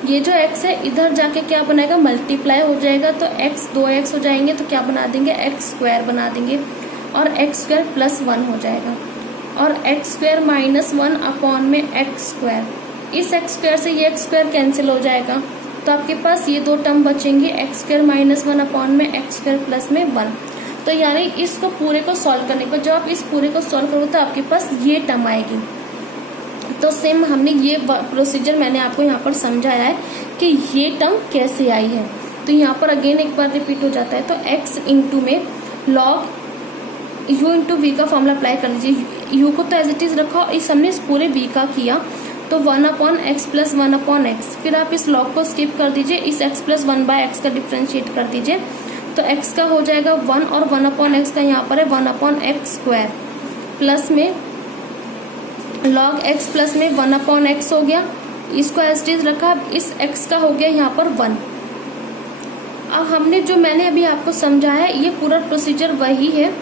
ये जो x है इधर जाके क्या बनाएगा, मल्टीप्लाई हो जाएगा, तो x 2x हो जाएंगे तो क्या बना देंगे, x² बना देंगे और x² प्लस 1 हो जाएगा और x² माइनस 1 अपॉन में x²। इस x² से ये x² कैंसिल हो जाएगा तो आपके पास ये दो टर्म बचेंगे, x² माइनस 1 अपॉन में x² प्लस में 1। तो यानी इसको पूरे को सॉल्व करने के बाद जब आप इस पूरे को सॉल्व करोगे तो आपके पास ये टर्म आएगी। तो सेम हमने ये प्रोसीजर मैंने आपको यहाँ पर समझाया है कि ये टर्म कैसे आई है। तो यहाँ पर अगेन एक बार रिपीट हो जाता है, तो x इंटू में log u इंटू वी का फॉर्मूला अप्लाई कर दीजिए। u को तो एज इट इज रखा और इस हमने इस पूरे v का किया तो 1/x प्लस 1/x। फिर आप इस log को स्किप कर दीजिए, इस x प्लस 1/x का डिफ्रेंशिएट कर दीजिए तो x का हो जाएगा 1 और 1/x का यहाँ पर है 1/x² प्लस में log x प्लस में 1/x हो गया, इसको एज इट इज रखा। अब इस x का हो गया यहाँ पर 1। अब हमने जो मैंने अभी आपको समझाया है ये पूरा प्रोसीजर वही है।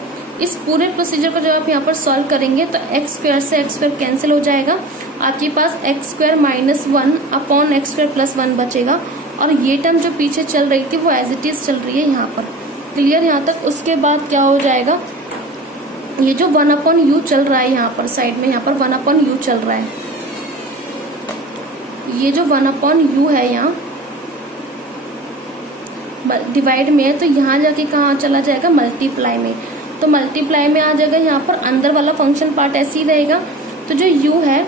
इस पूरे प्रोसीजर को जब आप यहाँ पर सॉल्व करेंगे तो x² से x² कैंसिल हो जाएगा, आपके पास x² minus 1 upon x² plus 1 बचेगा और ये टर्म जो पीछे चल रही थी वो एज इट इज चल रही है यहाँ पर। क्लियर यहाँ तक? उसके बाद क्या हो जाएगा, ये जो 1/u चल रहा है यहाँ पर साइड में, यहाँ पर 1/u चल रहा है, ये जो 1/u है यहाँ डिवाइड में है तो यहाँ जाके कहाँ चला जाएगा, मल्टीप्लाई में। तो मल्टीप्लाई में आ जाएगा, यहाँ पर अंदर वाला फंक्शन पार्ट ऐसे ही रहेगा। तो जो u है,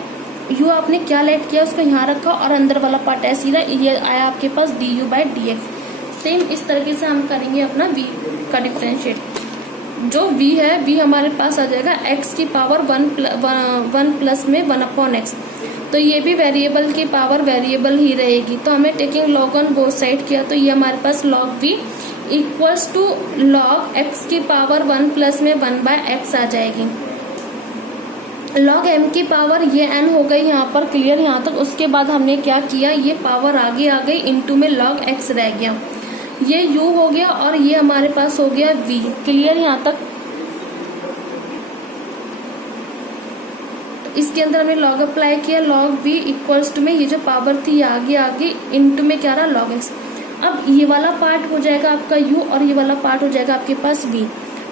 u आपने क्या लेट किया उसको यहाँ रखा और अंदर वाला पार्ट ऐसे ही रहा, ये आया आपके पास du by d x. Same इस तरीके से हम करेंगे अपना v का डिफ्रेंशिएट। जो v है, v हमारे पास आ जाएगा x की पावर 1 प्लस में 1/x। तो ये भी वेरिएबल की पावर वेरिएबल ही रहेगी, तो हमें taking log on both side किया तो ये हमारे पास log v equals to log x की पावर 1 प्लस में 1/x आ जाएगी। log m की पावर ये n हो गई यहाँ पर। क्लियर यहाँ तक? उसके बाद हमने क्या किया, ये पावर आगे आ गई, इनटू में log x रह गया, ये u हो गया और ये हमारे पास हो गया v। क्लियर यहाँ तक? इसके अंदर हमने log अप्लाई किया, log v इक्वल्स टू में ये जो पावर थी ये आगे आगे, इनटू में क्या रहा log x। अब ये वाला पार्ट हो जाएगा आपका u और ये वाला पार्ट हो जाएगा आपके पास v।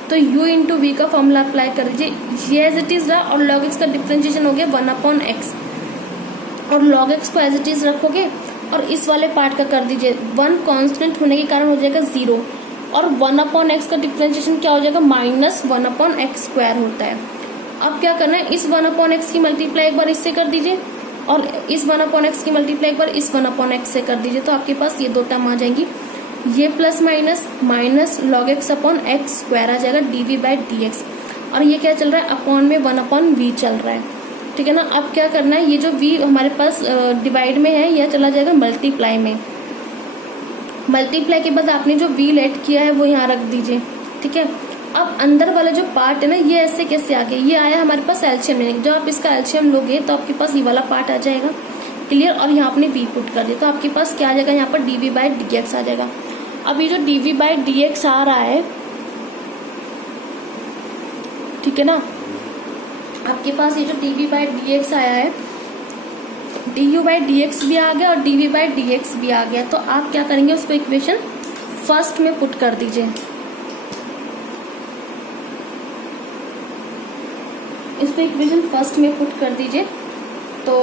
तो u इंटू वी का फॉर्मूला अप्लाई कर दीजिए, ये एज इट इज रहा और log x का डिफ्रेंशिएशन हो गया 1/x और log x को एज इट इज रखोगे और इस वाले पार्ट का कर दीजिए 1 कांस्टेंट होने के कारण हो जाएगा 0 और 1/x का डिफ्रेंशिएशन क्या हो जाएगा -1/x² होता है। अब क्या करना है, इस 1/x की मल्टीप्लाई एक बार इससे कर दीजिए और इस 1/x की मल्टीप्लाई एक बार इस 1/x से कर दीजिए, तो आपके पास ये दो टर्म आ जाएंगी, ये प्लस माइनस log x/x² आ जाएगा dv/dx और ये क्या चल रहा है अपॉन में 1/v चल रहा है, ठीक है ना। अब क्या करना है, ये जो v हमारे पास डिवाइड में है यह चला जाएगा मल्टीप्लाई में। मल्टीप्लाई के बाद आपने जो v लेट किया है वो यहाँ रख दीजिए, ठीक है। अब अंदर वाला जो पार्ट है ना ये ऐसे कैसे आ गया, ये आया हमारे पास एलसीएम लेने, जब आप इसका एलसीएम लोगे तो आपके पास ये वाला पार्ट आ जाएगा, क्लियर। और यहाँ आपने v पुट कर दिया तो आपके पास क्या आ जाएगा, यहाँ पर dv/dx आ जाएगा। अब ये जो dv/dx आ रहा है, ठीक है ना, आपके पास ये जो dv/dx आया है, du/dx भी आ गया और dv/dx भी आ गया, तो आप क्या करेंगे उसको इक्वेशन फर्स्ट में पुट कर दीजिए। इसको इक्वेशन फर्स्ट में पुट कर दीजिए तो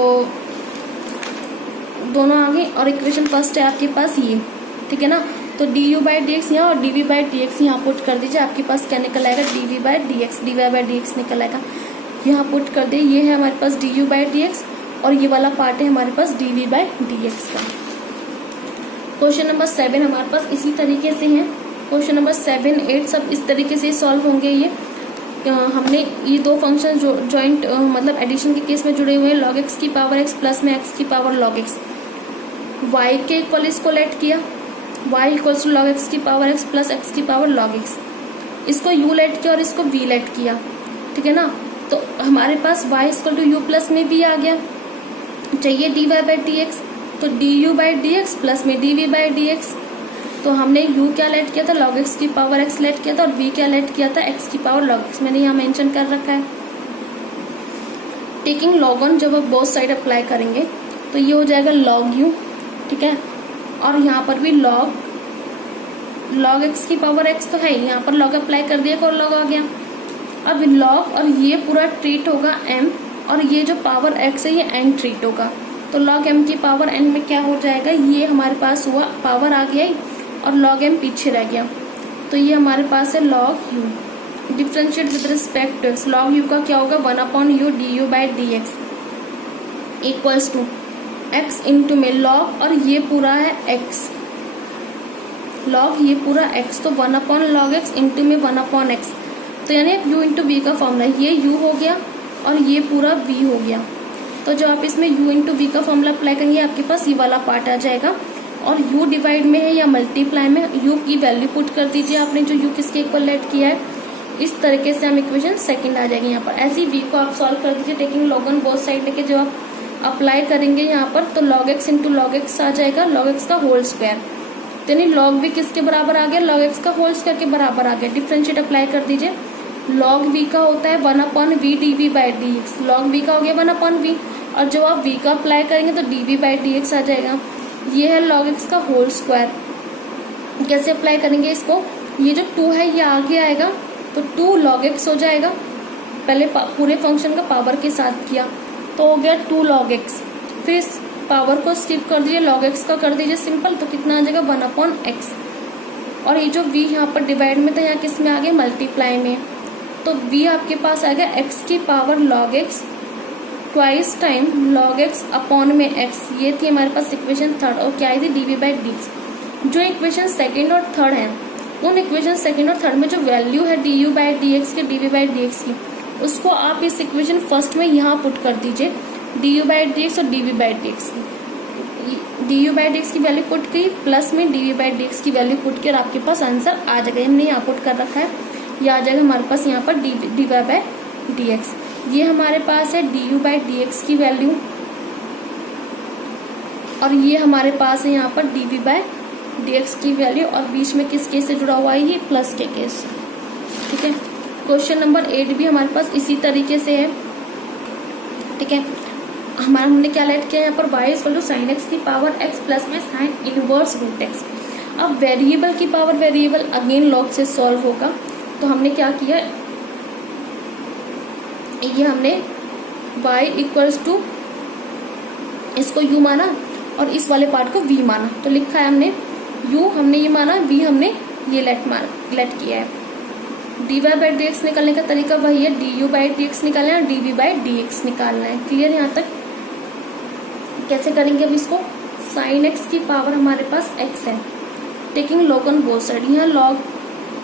दोनों आ गए और इक्वेशन फर्स्ट है आपके पास ये, ठीक है ना। तो du/dx यहाँ और dv/dx यहाँ पुट कर दीजिए, आपके पास क्या निकल आएगा dv/dx निकल आएगा, यहाँ पुट कर दे। ये है हमारे पास du/dx और ये वाला पार्ट है हमारे पास dv/dx का। क्वेश्चन नंबर 7 हमारे पास इसी तरीके से है, क्वेश्चन नंबर 7, 8 सब इस तरीके से सॉल्व होंगे। ये हमने ये दो फंक्शन जो जॉइंट मतलब एडिशन के केस में जुड़े हुए हैं, log x की पावर x प्लस में x की पावर log x, y के इक्वल इसको लेट किया, y equals to log x की पावर x प्लस x की पावर log x, इसको u लेट किया और इसको v लेट किया, ठीक है ना। तो हमारे पास y equal to u plus में v आ गया, चाहिए dy/dx, तो du/dx प्लस में dv/dx, तो हमने u क्या लेट किया था log x की पावर x लेट किया था और v क्या लेट किया था x की पावर log x, मैंने यहाँ मेंशन कर रखा है। टेकिंग log 1 जब आप बोथ साइड अप्लाई करेंगे तो ये हो जाएगा log u, ठीक है, और यहाँ पर भी log x की पावर x तो है, यहाँ पर log अप्लाई कर दिया और log आ गया। अब log और ये पूरा ट्रीट होगा m और ये जो पावर x है ये n ट्रीट होगा, तो log m की पावर n में क्या हो जाएगा, ये हमारे पास हुआ पावर आ गया और log m पीछे रह गया, तो ये हमारे पास है log u। Differentiate with respect to x, log u का क्या होगा 1/u du/dx equals to x into में log और ये पूरा है x, log ये पूरा x तो 1/log x इंटू में 1/x, तो यानी u इंटू v का फॉर्मूला, ये u हो गया और ये पूरा v हो गया। तो जो आप इसमें u इंटू v का फॉर्मूला अप्लाई करेंगे आपके पास ये वाला पार्ट आ जाएगा और u डिवाइड में है या मल्टीप्लाई में, u की वैल्यू पुट कर दीजिए आपने जो u किसके इक्वल लेट किया है, इस तरीके से हम इक्वेशन सेकंड आ जाएगी यहाँ पर। ऐसे ही v को आप सॉल्व कर दीजिए टेकिंग log 1 बोथ साइड लेके, जो आप अप्लाई करेंगे यहाँ पर तो log x into log x आ जाएगा log x का होल स्क्वायर, तो यानी log v किसके बराबर आ गया, log x का होल स्क्वायर के बराबर आ गया। डिफ्रेंशिएट अप्लाई कर दीजिए, log v का होता है 1/v dv/dx, log v का हो गया 1/v और जब आप v का अप्लाई करेंगे तो dv/dx आ जाएगा। ये है log x का होल स्क्वायर, कैसे अप्लाई करेंगे इसको, ये जो 2 है ये आगे आएगा तो 2 log x हो जाएगा, पहले पूरे फंक्शन का पावर के साथ किया तो हो गया 2 log x, फिर इस पावर को स्किप कर दीजिए, log x का कर दीजिए सिंपल, तो कितना आ जाएगा 1/x और ये जो v यहाँ पर डिवाइड में था यहाँ किस में आ गया मल्टीप्लाई में, तो v आपके पास आ गया x की power log x twice time log x upon में x, ये थी हमारे पास इक्वेशन थर्ड और क्या आई थी dv/dx। जो इक्वेशन सेकंड और थर्ड है उन इक्वेशन सेकंड और थर्ड में जो वैल्यू है du/dx के dv/dx की, उसको आप इस इक्वेशन फर्स्ट में यहाँ पुट कर दीजिए du/dx और dv/dx की, du/dx की वैल्यू पुट की प्लस में dv/dx की वैल्यू पुट कर आपके पास आंसर आ जाएगा। हमने यहाँ पुट कर रखा है, ये आ जाएगा हमारे पास यहाँ पर dy/dx, ये हमारे पास है du/dx की वैल्यू और ये हमारे पास है यहाँ पर dv/dx की वैल्यू और बीच में किस केस से जुड़ा हुआ है, ये प्लस के केस, ठीक है। क्वेश्चन नंबर 8 भी हमारे पास इसी तरीके से है, ठीक है। हमने क्या लेट किया यहाँ पर y equal to sine x की पावर x प्लस में साइन इनवर्स रूट x, अब वेरिएबल की पावर वेरिएबल अगेन लॉग से सॉल्व होगा। तो हमने क्या किया, ये हमने y इक्वल्स टू इसको u माना और इस वाले पार्ट को v माना। तो लिखा है हमने u हमने ये माना, v हमने ये लेट किया है। dy बाई डी एक्स निकालने का तरीका वही है, du बाई डी एक्स निकालना है और dv बाई डी एक्स निकालना है। क्लियर यहाँ तक? कैसे करेंगे अब इसको, साइन एक्स की पावर हमारे पास x है, taking log on both side. यहाँ लॉग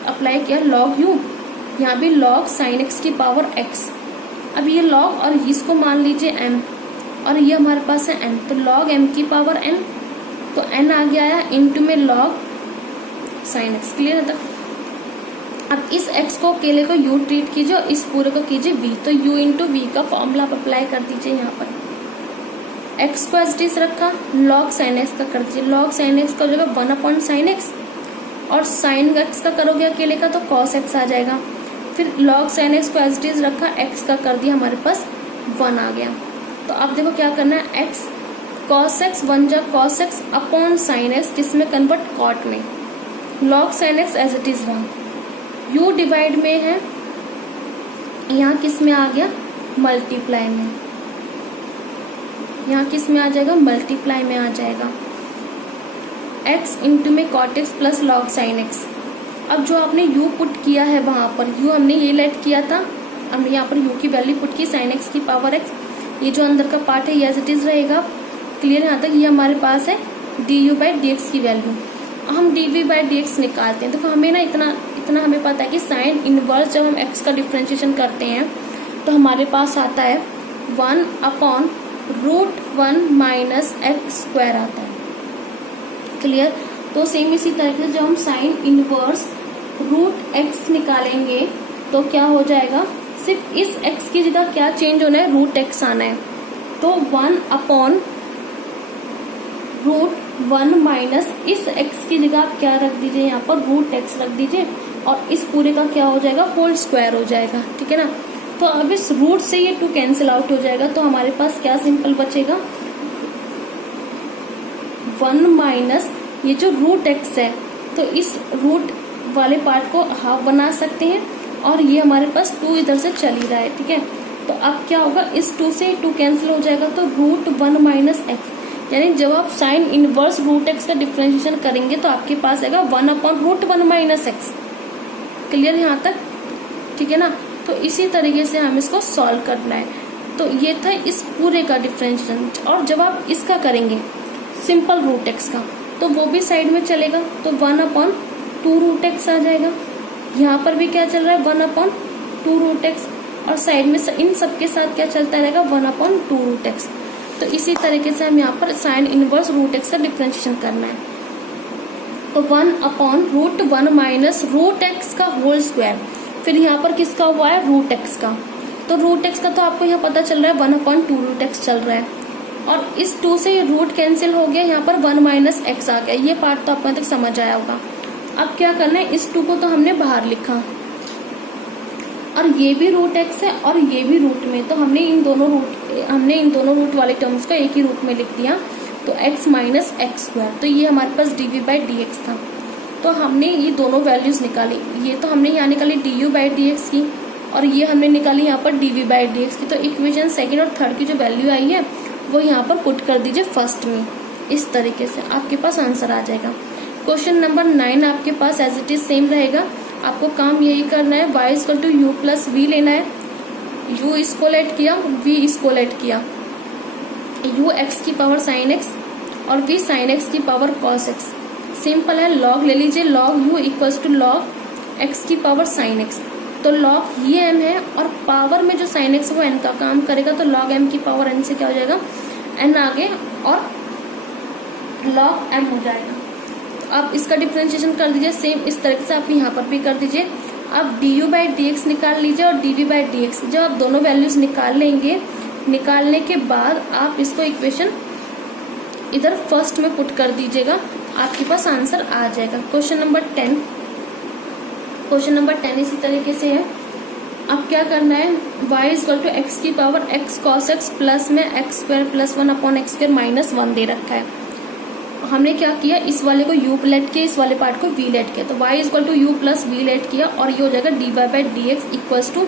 अप्लाई किया, लॉग u, यहाँ भी लॉग साइन एक्स की पावर x। अब ये लॉग और इसको मान लीजिए m और ये हमारे पास है n, तो लॉग m की पावर n, तो n आ गया इंटू में लॉग साइन एक्स। क्लियर है? अब इस x को अकेले को u ट्रीट कीजिए और इस पूरे को कीजिए v, तो u इंटू वी का फॉर्मूला आप अप्लाई कर दीजिए। यहाँ पर x को एज इट रखा, लॉग साइन एक्स का कर दीजिए, लॉग साइन एक्स का हो जाएगा 1 अपॉन साइन एक्स, और साइन एक्स का करोगे अकेले का तो कॉस एक्स आ जाएगा। फिर लॉग साइन एक्स को एज इट रखा, x का कर दिया, हमारे पास 1 आ गया। तो अब देखो क्या करना है, x कॉस एक्स 1 जा cos x upon sine x, जिसमें कन्वर्ट कॉट में, log sine x as it is रहा, u डिवाइड में है, यहाँ किस में आ गया, मल्टीप्लाई में, यहाँ किस में आ जाएगा, मल्टीप्लाई में आ जाएगा, x इंटू में cot x plus log sine x. अब जो आपने u पुट किया है वहां पर, u हमने ये लेट किया था, हमने यहाँ पर u की वैल्यू पुट की, साइन एक्स की पावर x, ये जो अंदर का पार्ट है ये एज इट इज रहेगा। क्लियर यहाँ तक? ये हमारे पास है du बाई डी एक्स की वैल्यू। हम dv बाई डी एक्स निकालते हैं। देखो हमें ना इतना हमें पता है कि साइन इनवर्स जब हम x का डिफ्रेंशिएशन करते हैं तो हमारे पास आता है 1 अपॉन √1 माइनस एक्स स्क्वायर आता है। क्लियर? तो सेम इसी तरीके से जब हम साइन इनवर्स √x निकालेंगे तो क्या हो जाएगा, सिर्फ इस x की जगह क्या चेंज होना है, √x आना है। तो 1 अपॉन √1 माइनस इस x की जगह आप क्या रख दीजिए, यहाँ पर √x रख दीजिए और इस पूरे का क्या हो जाएगा, होल स्क्वायर हो जाएगा। ठीक है ना? तो अब इस रूट से ये 2 कैंसिल आउट हो जाएगा, तो हमारे पास क्या सिंपल बचेगा, 1 माइनस ये जो √x है, तो इस रूट वाले पार्ट को हाफ बना सकते हैं और ये हमारे पास 2 इधर से चल ही रहा है। ठीक है? तो अब क्या होगा, इस 2 से 2 कैंसिल हो जाएगा, तो √1 माइनस एक्स, यानी जब आप साइन इनवर्स √x का डिफरेंशिएशन करेंगे तो आपके पास आएगा 1 अपॉन √1 माइनस एक्स। क्लियर यहाँ तक? ठीक है ना? तो इसी तरीके से हम इसको सॉल्व करना है। तो ये था इस पूरे का डिफरेंशिएशन, और जब आप इसका करेंगे सिंपल √x का, तो वो भी साइड में चलेगा, तो 1 अपॉन 2√x आ जाएगा। यहाँ पर भी क्या चल रहा है, 1 अपॉन 2√x, और साइड में इन सबके साथ क्या चलता रहेगा, 1 अपॉन 2√x। तो इसी तरीके से हम यहाँ पर साइन इनवर्स √x का डिफरेंशिएशन करना है। तो 1 अपॉन √1 माइनस √x का होल स्क्वायर, फिर यहाँ पर किसका हुआ है, √x का। तो √x का तो आपको यहाँ पता चल रहा है 1 अपॉन 2√x चल रहा है, और इस 2 से रूट कैंसिल हो गया, यहाँ पर 1 माइनस एक्स आ गया। ये पार्ट तो आपको तक समझ आया होगा। अब क्या करना है, इस 2 को तो हमने बाहर लिखा और ये भी √x है और ये भी रूट में, तो हमने इन दोनों रूट वाले टर्म्स को एक ही रूट में लिख दिया, तो x माइनस एक्स स्क्वायर। तो ये हमारे पास dv बाई डी एक्स था। तो हमने ये दोनों वैल्यूज निकाली, ये तो हमने यहाँ निकाली du बाई डी एक्स की, और ये हमने निकाली यहाँ पर dv बाई डी एक्स की। तो इक्वेशन सेकेंड और थर्ड की जो वैल्यू आई है वो यहाँ पर पुट कर दीजिए फर्स्ट में। इस तरीके से आपके पास आंसर आ जाएगा। क्वेश्चन नंबर 9 आपके पास एज इट इज सेम रहेगा। आपको काम यही करना है, y equal to u plus v लेना है। u इसको लेट किया, v इसको लेट किया, u x की पावर साइन x और v साइन x की पावर कॉस x। सिंपल है, लॉग ले लीजिए, log u equals to log x की पावर साइन x। तो लॉग ये m है और पावर में जो साइन x वो n का काम करेगा, तो लॉग m की पावर n से क्या हो जाएगा, n आगे और लॉग m हो जाएगा। तो आप इसका डिफरेंशिएशन कर दीजिए, सेम इस तरह से आप यहाँ पर भी कर दीजिए। अब du बाई डी एक्स निकाल लीजिए और dv बाई डी एक्स, जब आप दोनों वैल्यूज निकाल लेंगे, निकालने के बाद आप इसको इक्वेशन इधर फर्स्ट में पुट कर दीजिएगा, आपके पास आंसर आ जाएगा। क्वेश्चन नंबर 10 इसी तरीके से है। अब क्या करना है, y इक्वल टू एक्स की power x cos x plus में x square plus 1 upon x square minus 1 दे रखा है, हमने क्या किया, इस वाले को u लेट किया, इस वाले पार्ट को v लेट किया, तो y equal to u plus v let किया और ये हो जाएगा dy by d x equals to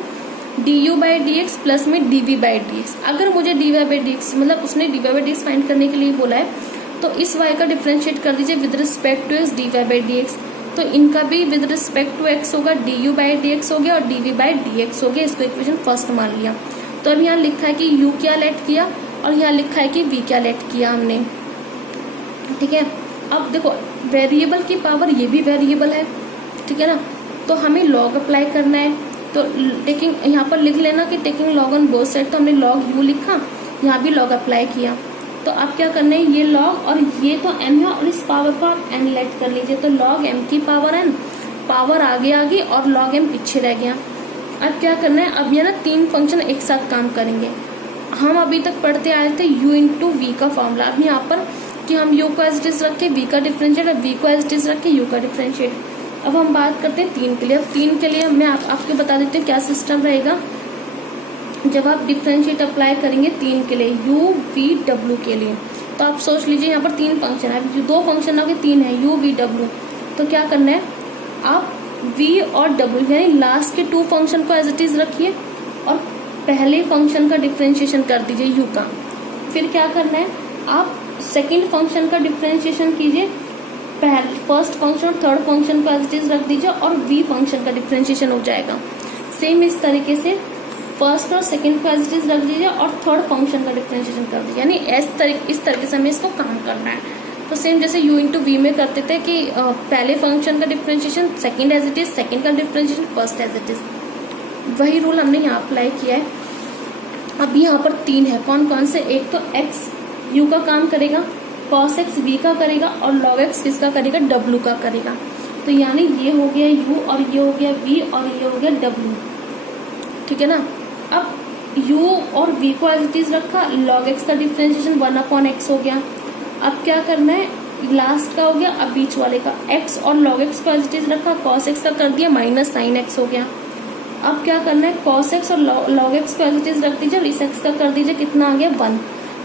du by d x plus में dv बाई डी एक्स। अगर मुझे dy बाई डी एक्स मतलब उसने dy by d x find करने के लिए बोला है, तो इस y का डिफरेंशिएट कर दीजिए with respect to x dy by d x, तो इनका भी विद रिस्पेक्ट टू एक्स होगा, du बाई डी एक्स हो गया और dv बाई डी एक्स हो गया। इसको इक्वेशन फर्स्ट मान लिया। तो अब यहाँ लिखा है कि u क्या लेट किया और यहाँ लिखा है कि v क्या लेट किया हमने, ठीक है। अब देखो वेरिएबल की पावर ये भी वेरिएबल है, ठीक है ना, तो हमें लॉग अप्लाई करना है। तो टेकिंग यहाँ पर लिख लेना कि taking log on both side, तो हमने लॉग u लिखा, यहाँ भी लॉग अप्लाई किया। तो अब क्या करना है, ये लॉग और ये तो m है और इस पावर को आप n लेट कर लीजिए, तो लॉग m की पावर n, पावर आगे आ गई और लॉग m पीछे रह गया। अब क्या करना है, अब ये ना तीन फंक्शन एक साथ काम करेंगे। हम अभी तक पढ़ते आए थे u इंटू वी का फॉर्मूला, अब यहाँ पर कि हम u को एज इट इज रखे v का डिफरेंशिएट और v को एज इट इज रखे u का डिफरेंशिएट। अब हम बात करते हैं 3 के लिए। अब 3 के लिए मैं आपको बता देती हूँ क्या सिस्टम रहेगा जब आप डिफरेंशिएट अप्लाई करेंगे 3 के लिए, u v w के लिए। तो आप सोच लीजिए यहाँ पर 3 फंक्शन है, 2 फंक्शन आगे 3 है, u v w। तो क्या करना है, आप v और w यानी लास्ट के 2 फंक्शन को एज इट इज रखिए और पहले फंक्शन का डिफरेंशिएशन कर दीजिए u का। फिर क्या करना है, आप सेकेंड फंक्शन का डिफरेंशिएशन कीजिए, फर्स्ट फंक्शन और थर्ड फंक्शन को एज इट इज रख दीजिए और v फंक्शन का डिफरेंशिएशन हो जाएगा। सेम इस तरीके से फर्स्ट और सेकंड को एज इट इज रख दीजिए और थर्ड फंक्शन का डिफरेंशिएशन कर दीजिए, यानी इस तरीके से हमें इसको काम करना है। तो सेम जैसे u इंटू वी में करते थे कि पहले फंक्शन का differentiation second as it is, सेकंड का differentiation first as it is, वही रूल हमने यहाँ अप्लाई किया है। अब यहाँ पर 3 है, कौन कौन से, एक तो x u का काम करेगा, cos x v का करेगा और log x किसका करेगा, w का करेगा। तो यानी ये हो गया u और ये हो गया v और ये हो गया w, ठीक है ना। अब u और v को एज इट इज रखा, log x का डिफरेंशिएशन 1/x हो गया। अब क्या करना है, लास्ट का हो गया, अब बीच वाले का x और log x को एज इट इज रखा, cos x का कर दिया माइनस sin x हो गया। अब क्या करना है, cos x और log x को एज इट इज रख दीजिए और इस x का कर दीजिए, कितना आ गया 1।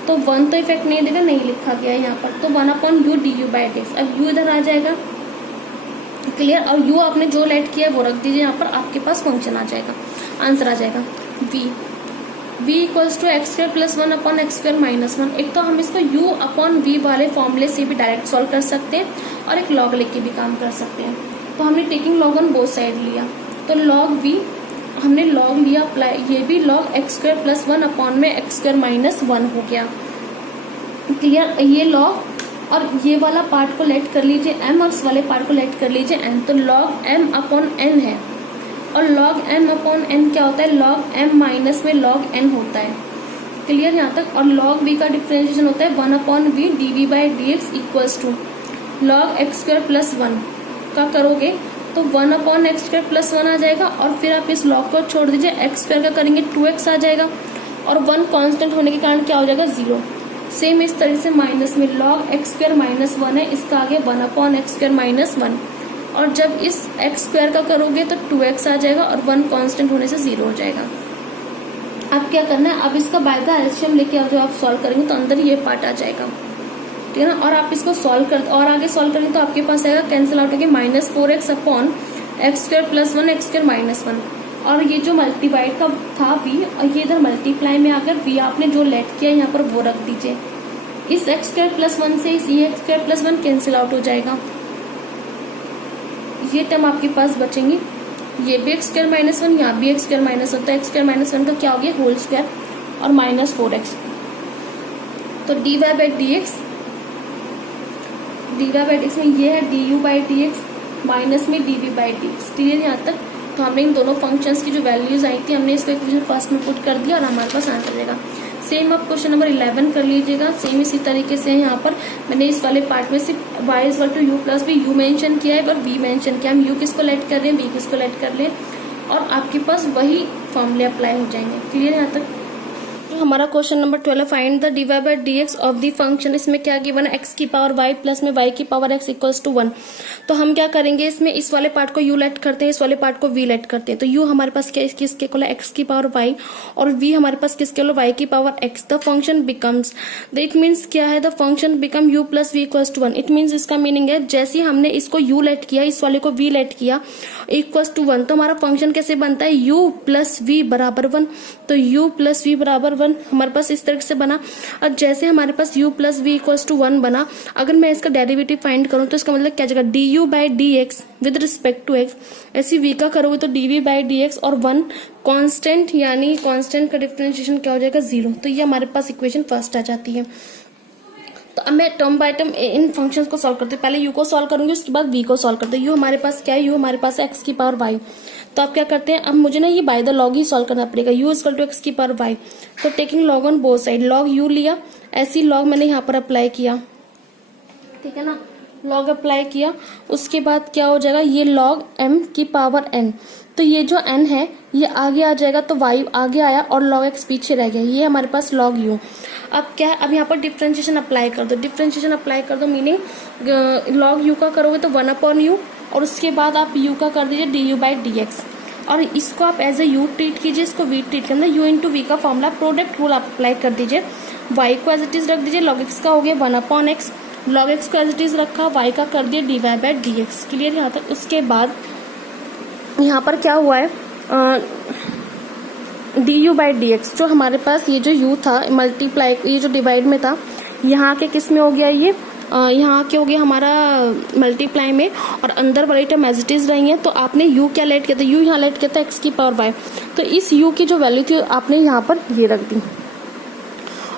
तो 1 तो इफेक्ट नहीं देगा, नहीं लिखा गया है यहाँ पर, तो 1/u du बाई dx। अब u इधर आ जाएगा, क्लियर। और u आपने जो लेट किया है वो रख दीजिए यहाँ पर, आपके पास फंक्शन आ जाएगा, आंसर आ जाएगा v equals to x square plus 1/x square minus 1। एक तो हम इसको u अपॉन v वाले फॉर्मूले से भी डायरेक्ट सॉल्व कर सकते हैं और एक लॉग लेके भी काम कर सकते हैं। तो हमने taking log on both side लिया, तो लॉग v हमने लॉग लिया अप्लाई, ये भी लॉग एक्स स्क्वायर प्लस 1 में एक्स स्क्वायर माइनस 1 हो गया, क्लियर। ये लॉग और ये वाला पार्ट को लेट कर लीजिए m और इस वाले पार्ट को लेट कर लीजिए n, तो लॉग m अपॉन n है और लॉग m अपॉन n क्या होता है, लॉग m माइनस में लॉग n होता है, क्लियर यहाँ तक। और लॉग v का डिफरेंशिएशन होता है 1/v dv by d x equals to log x square plus 1 का करोगे तो 1/x स्क्वायर प्लस 1 आ जाएगा और फिर आप इस लॉग को छोड़ दीजिए, एक्स स्क्वायर का करेंगे 2x आ जाएगा और 1 कांस्टेंट होने के कारण क्या हो जाएगा 0। सेम इस तरह से माइनस में लॉग एक्स स्क्वायर माइनस 1 है, इसका आगे 1/x स्क्वायर माइनस 1 और जब इस एक्स स्क्वायर का करोगे तो 2x आ जाएगा और 1 कांस्टेंट होने से 0 हो जाएगा। अब क्या करना है, अब इसका बाय द एलसीएम लेके अब जो आप सॉल्व करेंगे तो अंदर ये पार्ट आ जाएगा, ठीक है ना। और आप इसको सॉल्व कर और आगे सॉल्व करेंगे तो आपके पास आएगा कैंसिल आउट होगी -4x upon x square plus 1 x square minus 1 और ये जो मल्टीप्लाइड का था v और ये इधर मल्टीप्लाई में आकर v आपने जो लेट किया यहाँ पर वो रख दीजिए। इस एक्स स्क्वायर प्लस 1 से इस ये x square plus 1 cancel out हो जाएगा, ये टर्म आपके पास बचेंगी। ये भी एक्स स्क्वायर माइनस 1, यहाँ भी एक्स स्क्वायर माइनस होता है, एक्स स्क्वायर माइनस 1 का क्या हो गया होल स्क्वायर और -4x। तो dy बाई डी एक्स में ये है du by d x minus में dv by d x, clear यहाँ तक। तो हमने इन दोनों फंक्शंस की जो वैल्यूज आई थी हमने इसको इक्वेशन फर्स्ट में पुट कर दिया और हमारे पास आंसर देगा। सेम आप क्वेश्चन नंबर 11 कर लीजिएगा, सेम इसी तरीके से यहाँ पर मैंने इस वाले पार्ट में सिर्फ y equal to u plus भी u मेंशन किया है पर v मेंशन किया, हम u किसको लेट कर रहे हैं v किसको लेट कर रहे हैं और आपके पास वही फॉर्मूले अप्लाई हो जाएंगे, क्लियर यहाँ तक। तो हमारा question number 12 find the dy by d x of the function. इसमें क्या गिवन है, x की पावर y प्लस में y की पावर x इक्वल्स टू 1। तो हम क्या करेंगे, इसमें इस वाले पार्ट को u लेट करते हैं, इस वाले पार्ट को v लेट करते हैं। तो u हमारे पास क्या किसके इक्वल है, x की पावर y, और v हमारे पास किसके इक्वल है, y की power x। The function becomes, it means क्या है, the function become u plus v equals to 1। It means इसका मीनिंग है जैसे हमने इसको u लेट किया, इस वाले को v लेट किया इक्वल्स टू 1, तो हमारा फंक्शन कैसे बनता है, u प्लस v बराबर 1। तो u प्लस v बराबर 1 हमारे पास इस तरह से बना। और जैसे हमारे पास u plus v equals to 1 बना, अगर मैं इसका डेरिवेटिव फाइंड करूं तो इसका मतलब क्या जाएगा, du by d x with respect to x। ऐसी v का करोगे तो dv बाई डी एक्स और 1 कांस्टेंट, यानी कांस्टेंट का डिफरेंशिएशन क्या हो जाएगा, 0। तो ये हमारे पास इक्वेशन फर्स्ट आ जाती है। तो अब मैं term by term in functions को सॉल्व करते हैं। पहले u को सॉल्व करूंगी, उसके बाद v को सॉल्व करते हैं। u हमारे पास क्या है, u हमारे पास है x की पावर y। तो आप क्या करते हैं, अब मुझे ना ये by the log he solve करना पड़ेगा। u इक्वल टू x की पावर y, तो taking log on both side, log u लिया, ऐसी लॉग मैंने यहाँ पर अप्लाई किया, ठीक है ना, लॉग अप्लाई किया। उसके बाद क्या हो जाएगा, ये लॉग m की पावर n, तो ये जो n है ये आगे आ जाएगा, तो y आगे आया और log x पीछे रह गया, ये हमारे पास log u। अब क्या है, अब यहाँ पर डिफरेंशिएशन अप्लाई कर दो, डिफरेंशिएशन अप्लाई कर दो, मीनिंग log u का करोगे तो 1 अपॉन u, और उसके बाद आप u का कर दीजिए du बाई डी एक्स, और इसको आप एज ए u ट्रीट कीजिए, इसको v ट्रीट करना। u इंटू वी का फॉर्मूला, प्रोडक्ट रूल आप अप्लाई कर दीजिए, y को एज इट इज रख दीजिए, log x का हो गया 1 अपॉन x, log x को एज इट इज रखा, y का कर दिया dy by d x. Clear यहाँ तक। उसके बाद यहाँ पर क्या हुआ है, du बाई डी एक्स, जो हमारे पास ये जो u था मल्टीप्लाई, ये जो डिवाइड में था, यहाँ के किस में हो गया, ये यहाँ के हो गया हमारा मल्टीप्लाई में, और अंदर वाली टर्म एज इट इज रही है। तो आपने u क्या लेट किया था, u यहाँ लेट किया था x की पावर y, तो इस u की जो वैल्यू थी आपने यहाँ पर ये रख दी,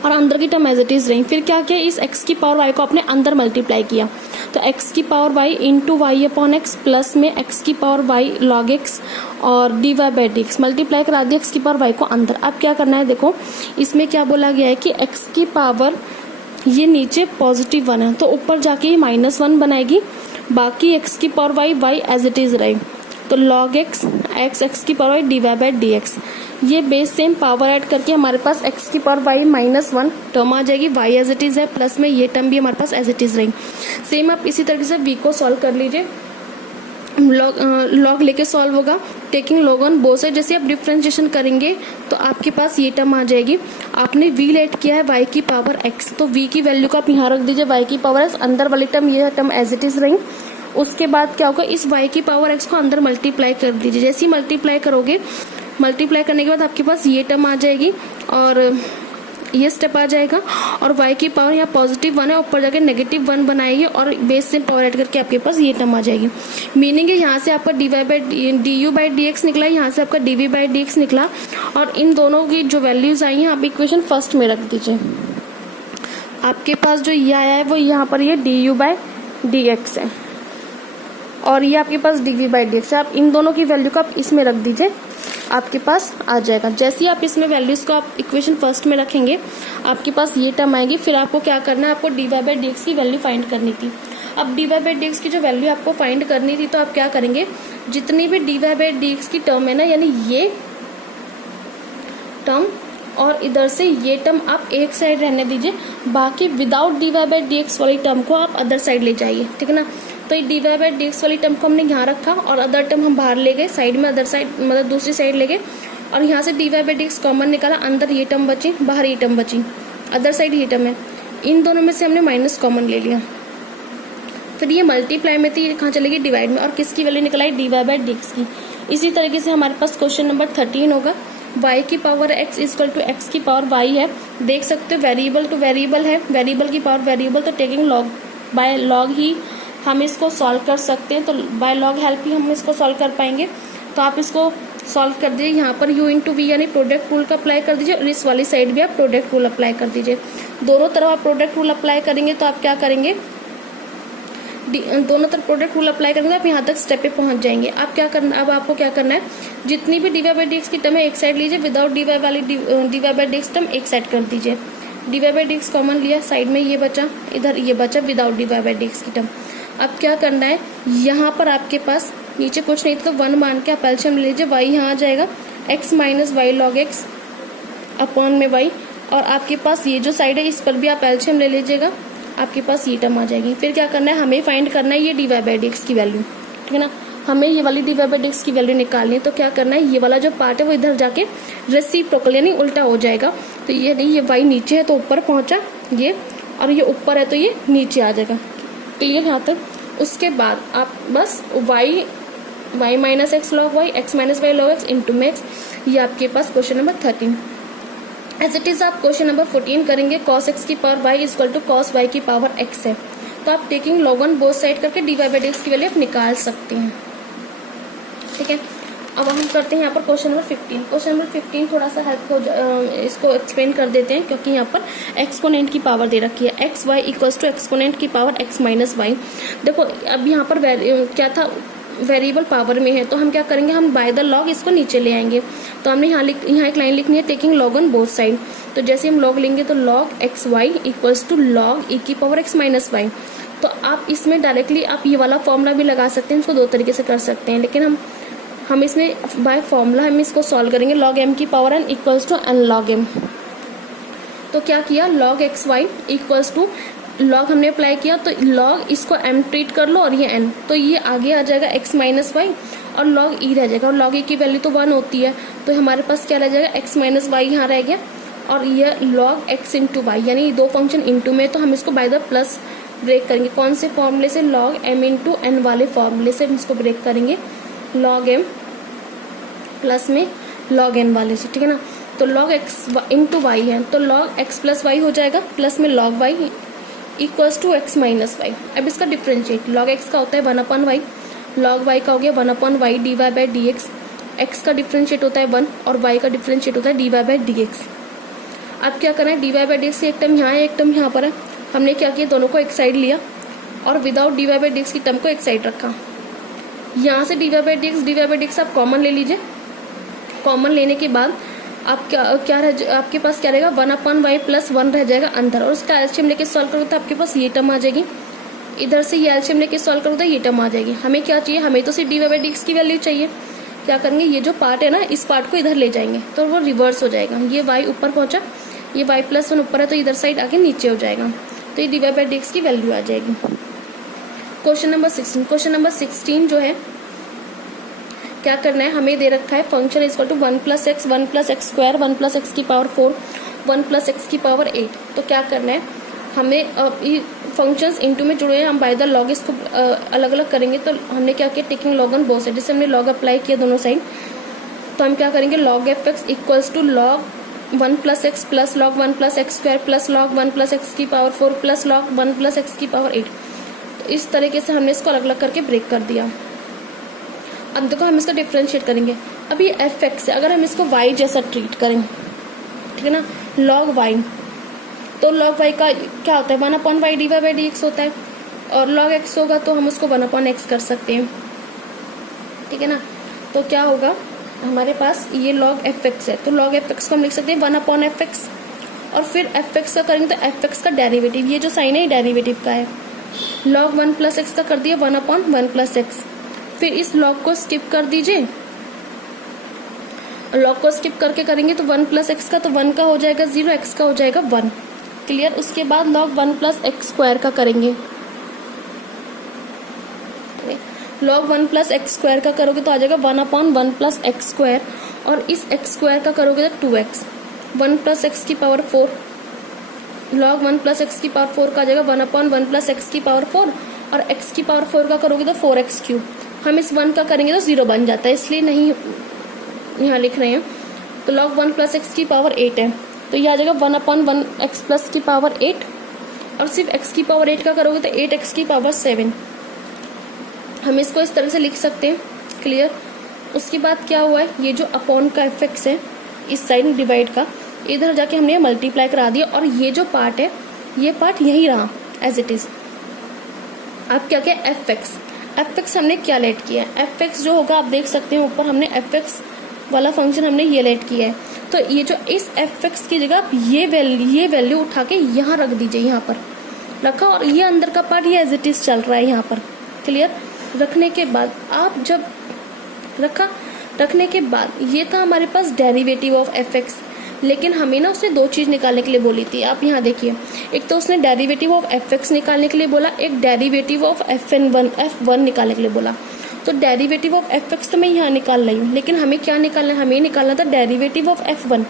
और अंदर की टर्म एज इट इज रही। फिर क्या किया, इस x की पावर y को आपने अंदर मल्टीप्लाई किया, तो x की power y into y upon x plus में x की पावर y log x और dy by d x, multiply करा दिया x की पावर y को अंदर। अब क्या करना है, देखो इसमें क्या बोला गया है कि x की पावर ये नीचे पॉजिटिव 1 है, तो ऊपर जाके ये -1 बनाएगी, बाकी x की power y as it is रहे, तो log x की power y dy by d x, ये बेस सेम पावर ऐड करके हमारे पास x की पावर y -1 टर्म आ जाएगी, y एज इट इज है, प्लस में ये टर्म भी हमारे पास एज इट इज रहेंगे। सेम आप इसी तरीके से v को सॉल्व कर लीजिए, लॉग लेके सॉल्व होगा, taking log on both side. जैसे आप डिफरेंशिएशन करेंगे तो आपके पास ये टर्म आ जाएगी, आपने v लेट किया है y की पावर x, तो v की वैल्यू को आप यहाँ रख दीजिए y की पावर x, अंदर वाली टर्म ये टर्म एज इट इज रही। उसके बाद क्या होगा, इस y की पावर x को अंदर मल्टीप्लाई कर दीजिए, जैसे ही मल्टीप्लाई करोगे, मल्टीप्लाई करने के बाद आपके पास ये टर्म आ जाएगी और ये स्टेप आ जाएगा, और y की पावर यहाँ पॉजिटिव 1 है, ऊपर जाके -1 बनाएगी और बेस से पावर ऐड करके आपके पास ये टर्म आ जाएगी। मीनिंग है यहाँ से आपका du बाई डी एक्स निकला, यहाँ से आपका dv बाई डी एक्स निकला, और इन दोनों की जो वैल्यूज आई हैं आप इक्वेशन फर्स्ट में रख दीजिए। आपके पास जो ये आया है वो यहाँ पर ये du बाई डी एक्स है, और ये आपके पास dv बाई डी एक्स है। आप इन दोनों की वैल्यू को आप इसमें रख दीजिए, आपके पास आ जाएगा। जैसे ही आप इसमें वैल्यूज को आप इक्वेशन फर्स्ट में रखेंगे, आपके पास ये टर्म आएगी। फिर आपको क्या करना है, आपको dy बाई डी एक्स की वैल्यू फाइंड करनी थी। अब dy बाई डी एक्स की जो वैल्यू आपको फाइंड करनी थी, तो आप क्या करेंगे, जितनी भी dy बाई डी एक्स की टर्म है ना, यानी ये टर्म और इधर से ये टर्म आप एक साइड रहने दीजिए, बाकी without dy by d x वाली टर्म को आप अदर साइड ले जाइए, ठीक है ना। तो ये dy बाई डी एक्स वाली टर्म को हमने यहाँ रखा और अदर टर्म हम बाहर ले गए साइड में, अदर साइड मतलब दूसरी साइड ले गए, और यहाँ से dy by d x common निकाला, अंदर ये टर्म बची, बाहर ये टर्म बची, अदर साइड ये टर्म है, इन दोनों में से हमने माइनस कॉमन ले लिया। फिर ये मल्टीप्लाई में थी, ये कहाँ चलेगी, डिवाइड में, और किसकी वैल्यू निकलाई, dy बाई डी एक्स की। इसी तरीके से हमारे पास क्वेश्चन नंबर 13 होगा, y की power x equal to x की पावर y है। देख सकते हो वेरिएबल टू वेरिएबल है, वेरिएबल की पावर वेरिएबल, तो टेकिंग लॉग बाय लॉग ही हम इसको सॉल्व कर सकते हैं, तो बाय लॉग हेल्प ही हम इसको सॉल्व कर पाएंगे। तो आप इसको सॉल्व कर दीजिए, यहाँ पर u इंटू वी यानी प्रोडक्ट रूल का अप्लाई कर दीजिए, और इस वाली साइड भी आप प्रोडक्ट रूल अप्लाई कर दीजिए। दोनों तरफ आप प्रोडक्ट रूल अप्लाई करेंगे तो आप क्या करेंगे, दोनों तरफ प्रोडक्ट रूल अप्लाई करेंगे, आप यहाँ तक स्टेप पे पहुंच जाएंगे। अब क्या करना, अब आपको क्या करना है, जितनी भी dy बाई डी एक्स की टर्म है एक साइड लीजिए, विदाउट dy वाली dy by d x term एक साइड कर दीजिए। dy by d x common लिया, साइड में ये बचा, इधर ये बचा without dy by d x की टर्म। अब क्या करना है, यहाँ पर आपके पास नीचे कुछ नहीं तो 1 मान के आप एलसीएम ले लीजिए, y यहाँ आ जाएगा x minus y log x upon में y, और आपके पास ये जो साइड है इस पर भी आप एलसीएम ले लीजिएगा, आपके पास ये टर्म आ जाएगी। फिर क्या करना है, हमें फाइंड करना है ये dy बाई dx की वैल्यू, ठीक है ना। हमें ये वाली dy बाई dx की वैल्यू निकालनी है, तो क्या करना है, ये वाला जो पार्ट है वो इधर जाके रेसिप्रोकल यानी उल्टा हो जाएगा। तो ये y नीचे है तो ऊपर पहुंचा ये, और ये ऊपर है तो ये नीचे आ जाएगा। क्लियर यहाँ तक। उसके बाद आप बस y minus x log y, x minus y log x into में एक्स, ये आपके पास question number 13। As it is आप क्वेश्चन नंबर 14 करेंगे, cos x की power y equal to cos y की पावर x है। तो आप टेकिंग log 1 बोथ साइड करके dy बाई dx की वैल्यू आप निकाल सकते हैं, ठीक है। अब हम करते हैं यहाँ पर क्वेश्चन नंबर 15। क्वेश्चन नंबर 15 थोड़ा सा हेल्प हो इसको एक्सप्लेन कर देते हैं, क्योंकि यहाँ पर एक्सपोनेंट की पावर दे रखी है, x y equals to exponent की पावर एक्स माइनस वाई। देखो अब यहाँ पर क्या था, वेरिएबल पावर में है, तो हम क्या करेंगे, हम बाय द लॉग इसको नीचे ले आएंगे। तो हमने यहाँ एक लाइन लिखनी है, taking log on both side. तो जैसे हम लॉग लेंगे तो log x y equals to log e की पावर एक्स माइनस वाई। तो आप इसमें डायरेक्टली आप ये वाला फॉर्मूला भी लगा सकते हैं, इसको दो तरीके से कर सकते हैं, लेकिन हम इसमें बाय फॉर्मूला हम इसको सॉल्व करेंगे। लॉग m की power n equals to n log m। तो क्या किया, log x y equals to log हमने अप्लाई किया, तो लॉग इसको m ट्रीट कर लो और ये n, तो ये आगे आ जाएगा x माइनस वाई और लॉग e रह जाएगा, और लॉग e की वैल्यू तो 1 होती है, तो हमारे पास क्या रह जाएगा, x माइनस वाई यहाँ रह गया, और ये लॉग x इंटू वाई, यानी दो फंक्शन इंटू में, तो हम इसको बाय द प्लस ब्रेक करेंगे। कौन से फॉर्मूले से, लॉग m इंटू n वाले फॉर्मूले से हम इसको ब्रेक करेंगे, लॉग m प्लस में लॉग n वाले से, ठीक है ना। तो लॉग x इंटू वाई है, तो लॉग x प्लस वाई हो जाएगा, प्लस में log y equals to x minus y. अब इसका डिफ्रेंशिएट, लॉग x का होता है 1 अपॉन वाई, लॉग y का हो गया 1 upon y d y by d x, x का डिफ्रेंशिएट होता है 1 और y का डिफ्रेंशिएट होता है d y by d x. अब क्या करना है, d y by d x एक टर्म यहाँ है, एक टर्म यहाँ पर है, हमने क्या किया, दोनों को एक साइड लिया और without d y by d x की टर्म को एक साइड रखा। यहाँ से d y by d x आप कॉमन ले लीजिए, कॉमन लेने के बाद आप आपके पास क्या रहेगा, 1 अपॉन वाई प्लस 1 रह जाएगा अंदर, और उसका एलसीएम लेके सॉल्व करो तो आपके पास ये टर्म आ जाएगी। इधर से ये एलसीएम लेके सॉल्व करो तो ये टर्म आ जाएगी। हमें क्या चाहिए, हमें तो सिर्फ d y by d x की वैल्यू चाहिए। क्या करेंगे, ये जो पार्ट है ना, इस पार्ट को इधर ले जाएंगे तो वो रिवर्स हो जाएगा, ये वाई ऊपर पहुंचा, ये वाई प्लस 1 ऊपर है तो इधर साइड आके नीचे हो जाएगा, तो ये d y by d x की वैल्यू आ जाएगी। Question number 16। क्वेश्चन नंबर 16 जो है, क्या करना है, हमें दे रखा है function equal to 1 plus x, 1 plus x square, 1 plus x की पावर 4, 1 प्लस एक्स की पावर 8। तो क्या करना है, हमें फंक्शंस इनटू में जुड़े हैं, हम बाय द लॉग इसको अलग अलग करेंगे। तो हमने क्या किया, taking log on both side, जैसे हमने लॉग अप्लाई किया दोनों साइड, तो हम क्या करेंगे, log f x equals to log 1 plus x plus log 1 plus x square plus log 1 plus x की power 4 plus log 1 plus x की पावर 8। तो इस तरीके से हमने इसको अलग अलग करके ब्रेक कर दिया। अब देखो हम इसका डिफ्रेंशिएट करेंगे। अब ये एफ एक्स है, अगर हम इसको वाई जैसा ट्रीट करें, ठीक है ना, लॉग वाई, तो लॉग वाई का क्या होता है, 1 upon y d y by d x होता है, और लॉग एक्स होगा तो हम उसको 1 अपॉन एक्स कर सकते हैं, ठीक है ना। तो क्या होगा, हमारे पास ये लॉग एफ एक्स है, तो लॉग एफ एक्स को हम लिख सकते हैं 1 अपॉन एफ एक्स, और फिर एफ एक्स का करेंगे तो एफ एक्स का डेरिवेटिव, ये जो साइन है ये डेरिवेटिव का है, लॉग 1 प्लस एक्स का कर दिया 1 अपॉन 1 प्लस एक्स। फिर इस लॉग को स्किप कर दीजिए, लॉग को स्किप करके करेंगे तो 1 प्लस एक्स का, तो 1 का हो जाएगा 0, एक्स का हो जाएगा 1। क्लियर। उसके बाद लॉग 1 प्लस एक्स स्क्वायर का करेंगे, लॉग 1 प्लस एक्स स्क्वायर का करोगे तो आ जाएगा 1 अपॉन 1 प्लस एक्स स्क्वायर, और इस एक्स स्क्वायर का करोगे तो 2x, 1 प्लस एक्स की पावर 4, लॉग 1 प्लस एक्स की पावर 4 का आ जाएगा 1 अपॉन 1 प्लस एक्स की पावर 4, और एक्स की पावर 4 का करोगे तो 4x क्यूब। हम इस 1 का करेंगे तो 0 बन जाता है, इसलिए नहीं यहाँ लिख रहे हैं। तो लॉग 1 प्लस एक्स की पावर 8 है, तो ये आ जाएगा 1 अपॉन 1 एक्स प्लस की पावर 8, और सिर्फ एक्स की पावर 8 का करोगे तो 8x की पावर 7। हम इसको इस तरह से लिख सकते हैं। क्लियर। उसके बाद क्या हुआ है, ये जो अपॉन का इफेक्ट है इस साइड डिवाइड का, इधर जाके हमने मल्टीप्लाई करा दिया, और ये जो पार्ट है ये पार्ट यही रहा एज इट इज। अब क्या क्या, एफ एक्स हमने क्या लेट किया है, एफ एक्स जो होगा आप देख सकते हैं ऊपर हमने एफ एक्स वाला फंक्शन हमने ये लेट किया है, तो ये जो इस एफ एक्स की जगह आप ये वैल्यू उठा के यहाँ रख दीजिए, यहाँ पर रखा, और ये अंदर का पार्ट ये एज इट इज चल रहा है यहाँ पर। क्लियर। रखने के बाद आप जब रखने के बाद ये था हमारे पास डेरिवेटिव ऑफ एफ एक्स। लेकिन हमें ना उसने दो चीज़ निकालने के लिए बोली थी। आप यहाँ देखिए, एक तो उसने डेरिवेटिव ऑफ fx निकालने के लिए बोला, एक डेरिवेटिव ऑफ f1 निकालने के लिए बोला। तो डेरिवेटिव ऑफ fx तो मैं यहाँ निकाल रही हूँ, लेकिन हमें क्या निकालना है, हमें निकालना था डेरिवेटिव ऑफ f1।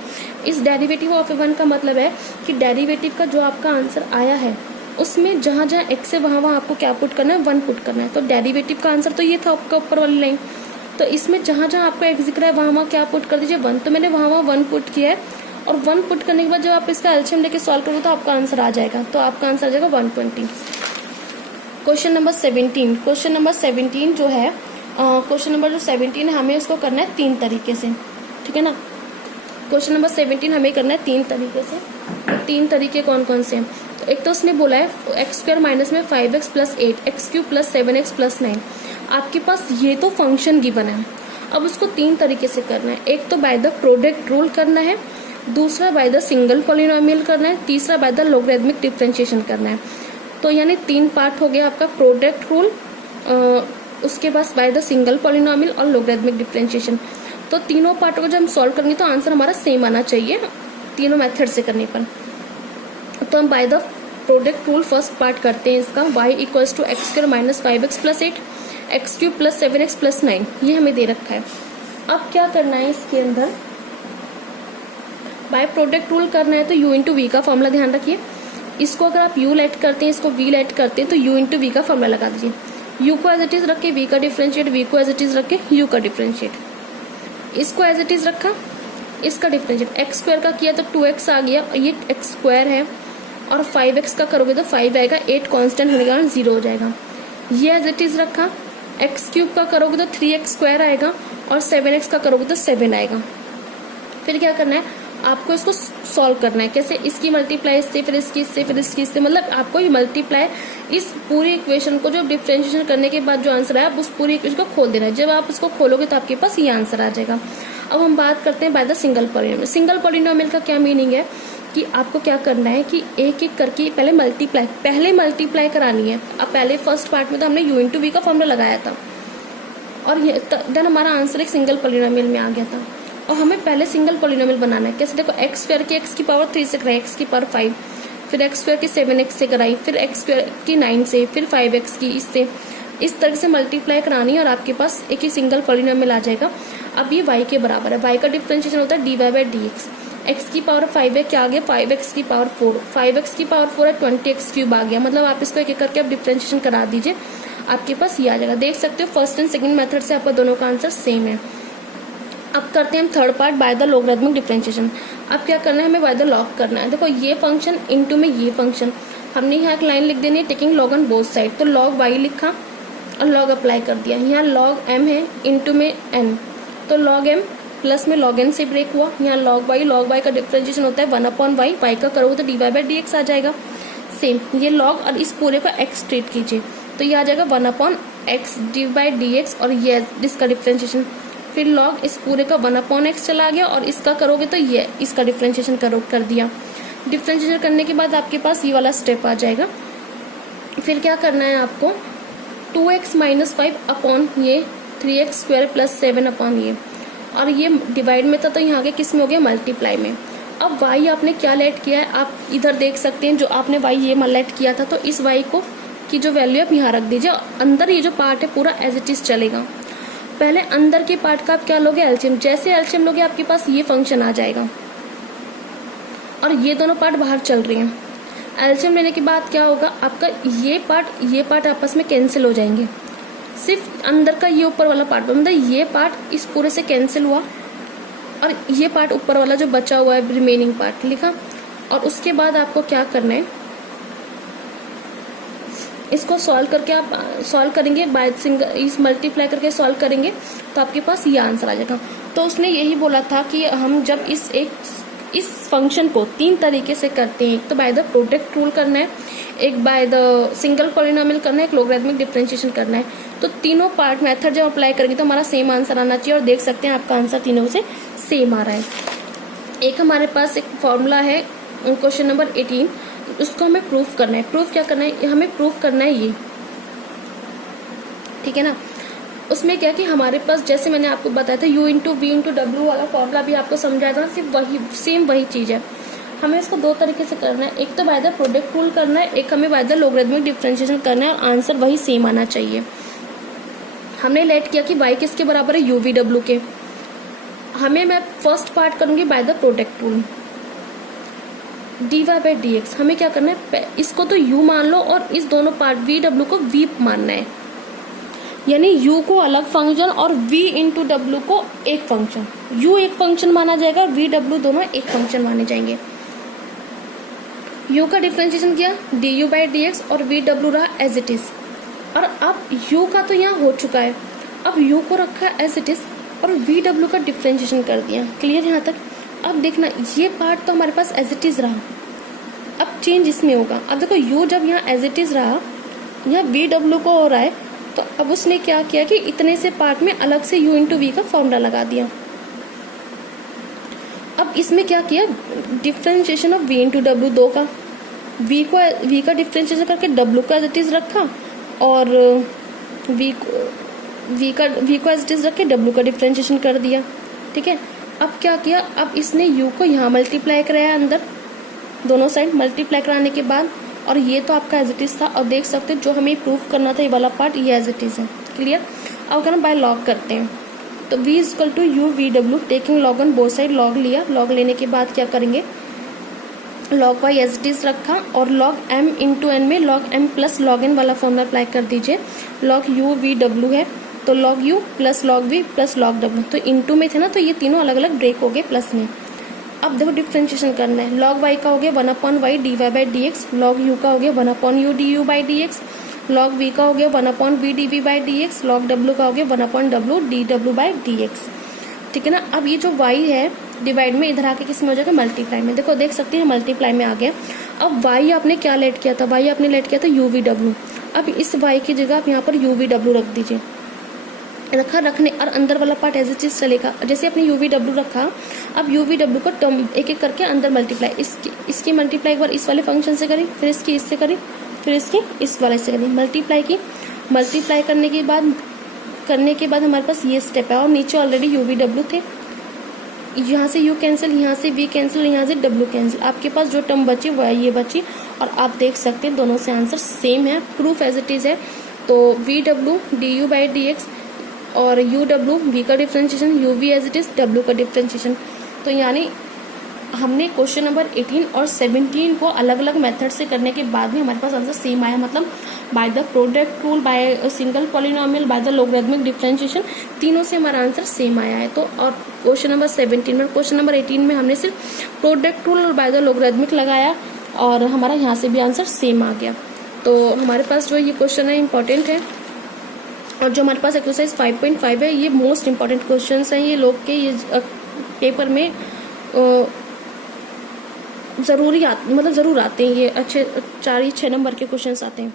इस डेरिवेटिव ऑफ f1 का मतलब है कि डेरिवेटिव का जो आपका आंसर आया है उसमें जहाँ जहाँ x है वहाँ वहाँ आपको क्या पुट करना है, 1 पुट करना है। तो डेरिवेटिव का आंसर तो ये था आपका ऊपर वाली लाइन। तो इसमें जहाँ जहाँ आपको x दिख रहा है वहाँ वहाँ क्या पुट कर दीजिए, 1। तो मैंने वहाँ वहाँ 1 पुट किया है, और 1 पुट करने के बाद जब आप इसका एलसीएम लेके सॉल्व करोगे तो आपका आंसर आ जाएगा। तो आपका आंसर आ जाएगा 120। क्वेश्चन नंबर 17 जो है, क्वेश्चन नंबर जो 17 है, हमें उसको करना है 3 तरीके से, ठीक है ना। क्वेश्चन नंबर 17 हमें करना है 3 तरीके से। तो 3 तरीके कौन कौन से हैं? तो एक तो उसने बोला है x² माइनस में 5x plus 8 x³ plus 7x plus 9। आपके पास ये तो फंक्शन गिवन है। अब उसको 3 तरीके से करना है। एक तो बाय द प्रोडक्ट रूल करना है, दूसरा बाय द सिंगल पॉलिनोमियल करना है, तीसरा बाय द लॉगरिथमिक डिफरेंशिएशन करना है। तो यानी 3 पार्ट हो गया आपका, प्रोडक्ट रूल, उसके बाद बाय द सिंगल पॉलिनोमियल और लॉगरिथमिक डिफरेंशिएशन। तो तीनों पार्टों को जब हम सॉल्व करेंगे तो आंसर हमारा सेम आना चाहिए तीनों मेथड से करने पर। तो हम by the product rule first part करते हैं इसका, y equals to x² minus 5x plus 8 x³ plus 7x plus 9, ये हमें दे रखा है। अब क्या करना है इसके अंदर, बाय प्रोडक्ट रूल करना है तो u इंटू वी का फॉर्मूला ध्यान रखिए। इसको अगर आप u लेट करते हैं, इसको v लेट करते हैं, तो u इंटू वी का फॉर्मूला लगा दीजिए। u को एज इट इज रख के v का डिफरेंशिएट, v को एज इट इज रख के u का डिफरेंशिएट। इसको एज इट इज रखा, इसका डिफरेंशिएट x² का किया तो 2x आ गया, ये x² है, और 5x का करोगे तो 5 आएगा, 8 कांस्टेंट होने के कारण 0 हो जाएगा। ये एज इट इज रखा, x³ का करोगे तो 3x² आएगा, और 7x का करोगे तो 7 आएगा। फिर क्या करना है, आपको इसको सॉल्व करना है। कैसे? इसकी मल्टीप्लाई इससे, फिर इसकी इससे, फिर इसकी इससे, मतलब आपको ये मल्टीप्लाई इस पूरी इक्वेशन को जो डिफरेंशिएशन करने के बाद जो आंसर है, आप उस पूरी इक्वेशन को खोल देना है। जब आप इसको खोलोगे तो आपके पास ये आंसर आ जाएगा। अब हम बात करते हैं by the single polynomial. Single polynomial का क्या मीनिंग है कि आपको क्या करना है कि एक एक करके पहले मल्टीप्लाई करानी है। अब पहले फर्स्ट पार्ट में तो हमने u इंटू वी का फॉर्मूला लगाया था, और देन हमारा आंसर एक सिंगल पॉलिनोमियल में आ गया था। और हमें पहले सिंगल पॉलिनोमियल बनाना है। कैसे? देखो, x² की x की पावर 3 से कराई, x की पावर 5, फिर x² की 7x से कराई, फिर x² की 9 से, फिर 5x की इससे, इस तरह से मल्टीप्लाई करानी है और आपके पास एक ही सिंगल पॉलिनोमियल आ जाएगा। अब ये y के बराबर है, y का डिफरेंशिएशन होता है dy/dx। x की पावर 5 है, क्या आ गया? 5x की पावर 4, 5x की पावर 4 है, 20x³ आ गया। मतलब आप इसको एक एक करके आप डिफरेंशिएशन करा दीजिए, आपके पास ये आ जाएगा। देख सकते हो फर्स्ट एंड सेकंड मेथड से आपका दोनों का आंसर सेम है। अब करते हैं हम third part by the logarithmic differentiation. अब क्या करना है, हमें बाय द लॉग करना है। देखो, ये फंक्शन इनटू में ये फंक्शन, हमने यहाँ एक लाइन लिख देनी है, taking log on both side. तो लॉग y लिखा और लॉग अप्लाई कर दिया। यहाँ लॉग m है, इनटू में n, तो लॉग m प्लस में log n से ब्रेक हुआ। यहाँ log y का डिफरेंशिएशन होता है 1/y, y का करोगे तो dy/dx आ जाएगा। सेम ये log और इस पूरे को x ट्रीट कीजिए, तो ये आ जाएगा 1/x dy/dx, और ये इसका डिफरेंशिएशन। फिर log इस पूरे का 1/x चला गया, और इसका करोगे तो ये इसका डिफरेंशिएशन कर दिया। डिफरेंशिएशन करने के बाद आपके पास ये वाला स्टेप आ जाएगा। फिर क्या करना है आपको, 2x माइनस 5 अपॉन ये 3x² प्लस 7 अपॉन ये, और ये डिवाइड में था तो यहाँ के किस में हो गया, मल्टीप्लाई में। अब y आपने क्या लेट किया है, आप इधर देख सकते हैं, जो आपने y ये लेट किया था, तो इस y को की जो वैल्यू आप यहाँ रख दीजिए। अंदर ये जो पार्ट है पूरा एज इट इज चलेगा। पहले अंदर के पार्ट का आप क्या लोगे, एलसीएम। जैसे एलसीएम लोगे आपके पास ये फंक्शन आ जाएगा, और ये दोनों पार्ट बाहर चल रहे हैं। एलसीएम लेने के बाद क्या होगा, आपका ये पार्ट आपस में कैंसिल हो जाएंगे। सिर्फ अंदर का ये ऊपर वाला पार्ट, मतलब ये पार्ट इस पूरे से कैंसिल हुआ, और ये पार्ट ऊपर वाला जो बचा हुआ है रिमेनिंग पार्ट लिखा। और उसके बाद आपको क्या करना है, इसको सॉल्व करके आप सॉल्व करेंगे बाय सिंगल, इस मल्टीप्लाई करके सॉल्व करेंगे तो आपके पास ये आंसर आ जाएगा। तो उसने यही बोला था कि हम जब इस फंक्शन को 3 तरीके से करते हैं, एक तो बाय द प्रोडक्ट रूल करना है, एक बाय द सिंगल पॉलिनोमियल करना है, एक लॉगरिथमिक डिफरेंशिएशन करना है। तो तीनों पार्ट मेथड जब अप्लाई करेंगे तो हमारा सेम आंसर आना चाहिए, और देख सकते हैं आपका आंसर तीनों से सेम आ रहा है। एक हमारे पास एक फॉर्मूला है क्वेश्चन नंबर 18, उसको हमें प्रूफ करना है। प्रूफ क्या करना है, हमें प्रूफ करना है ये, ठीक है ना। उसमें क्या कि हमारे पास जैसे मैंने आपको बताया था u इंटू वी इंटू डब्ल्यू वाला फॉर्मूला भी आपको समझाया था, सिर्फ वही सेम वही चीज़ है। हमें इसको दो तरीके से करना है, एक तो बाय द प्रोडक्ट रूल करना है, एक हमें बाय द लॉगरिथमिक डिफरेंशिएशन करना है, और आंसर वही सेम आना चाहिए। हमने लेट किया कि y किसके बराबर है, u v w के। मैं फर्स्ट पार्ट करूंगी bye the product rule, dy by d x. हमें क्या करना है, इसको तो u मान लो और इस दोनों पार्ट v w को v मानना है, यानी u को अलग फंक्शन और v इंटू डब्ल्यू को एक फंक्शन। u एक फंक्शन माना जाएगा, v w दोनों एक फंक्शन माने जाएंगे। u का डिफरेंशिएशन किया du बाई डी एक्स और v w रहा एज इट इज। और अब u का तो यहाँ हो चुका है, अब u को रखा एज इट इज और v w का डिफरेंशिएशन कर दिया। क्लियर यहाँ तक? अब देखना ये पार्ट तो हमारे पास एज इट इज रहा, अब चेंज इसमें होगा। अब देखो u जब यहाँ एज इट इज रहा, यहाँ v w को हो रहा है, तो अब उसने क्या किया कि इतने से पार्ट में अलग से u इंटू वी का फॉर्मूला लगा दिया। अब इसमें क्या किया, differentiation of v into W, दो का v का डिफरेंशिएशन करके w का एज इट इज रखा और v को एज इट इज रख के w का डिफरेंशिएशन कर दिया। ठीक है, अब क्या किया, अब इसने u को यहाँ मल्टीप्लाई कराया, अंदर दोनों साइड मल्टीप्लाई कराने के बाद, और ये तो आपका एज इट इज था। और देख सकते हो जो हमें प्रूव करना था ये वाला पार्ट, ये एज इट इज है। क्लियर? अब अगर हम बाय लॉग करते हैं तो v equal to u v डब्ल्यू, taking log on both side, log लिया। लॉग लेने के बाद क्या करेंगे, log y as it is रखा और लॉग m इंटू एन में log m plus log n वाला फॉर्मूला अप्लाई कर दीजिए। लॉग u v w है तो log u plus log v plus log w, तो इंटू में थे ना, तो ये तीनों अलग अलग ब्रेक हो गए प्लस में। अब देखो डिफरेंशिएशन करना है, लॉग y का हो गया 1/y dy by d x, log u का हो गया 1/u du by d x, log v का हो गया 1/v dv by d x, log w का हो गया 1/w dw by d x. ठीक है ना? अब ये जो y है डिवाइड में इधर आके किस में हो जाएगा, मल्टीप्लाई में। देखो देख सकते हैं मल्टीप्लाई में आ गया। अब y आपने क्या लेट किया था, y आपने लेट किया था u v w। अब इस y की जगह आप यहाँ पर u v w रख दीजिए, रखने और अंदर वाला पार्ट एज इट इज चलेगा। जैसे आपने u v w रखा, अब u v w को टर्म एक एक करके अंदर मल्टीप्लाई, इसकी मल्टीप्लाई एक बार इस वाले फंक्शन से करी, फिर इसकी इससे करी, फिर इसकी इस वाले से करी, मल्टीप्लाई की। मल्टीप्लाई करने के बाद हमारे पास ये स्टेप है, और नीचे ऑलरेडी u v w थे। यहाँ से u कैंसिल, यहाँ से v कैंसिल, यहाँ से w कैंसिल, आपके पास जो टर्म बची वो ये बची। और आप देख सकते हैं दोनों से आंसर सेम है, प्रूफ एज इट इज है। तो v w du by d x और u w v का differentiation, u v as it is w का डिफरेंशिएशन। तो यानी हमने क्वेश्चन नंबर 18 और 17 को अलग अलग मेथड से करने के बाद भी हमारे पास आंसर सेम आया, मतलब bye the product rule, by single polynomial, by the logarithmic differentiation, तीनों से हमारा आंसर सेम आया है। तो और क्वेश्चन नंबर 17 में, क्वेश्चन नंबर 18 में हमने सिर्फ प्रोडक्ट रूल और बाय द लॉगरिथमिक लगाया और हमारा यहाँ से भी आंसर सेम आ गया। तो हमारे पास जो ये क्वेश्चन है इंपॉर्टेंट है, और जो हमारे पास एक्सरसाइज 5.5 है ये मोस्ट इंपॉर्टेंट क्वेश्चन हैं। ये लोग के ये पेपर में ज़रूर आते हैं, ये अच्छे 4 या 6 नंबर के क्वेश्चंस आते हैं।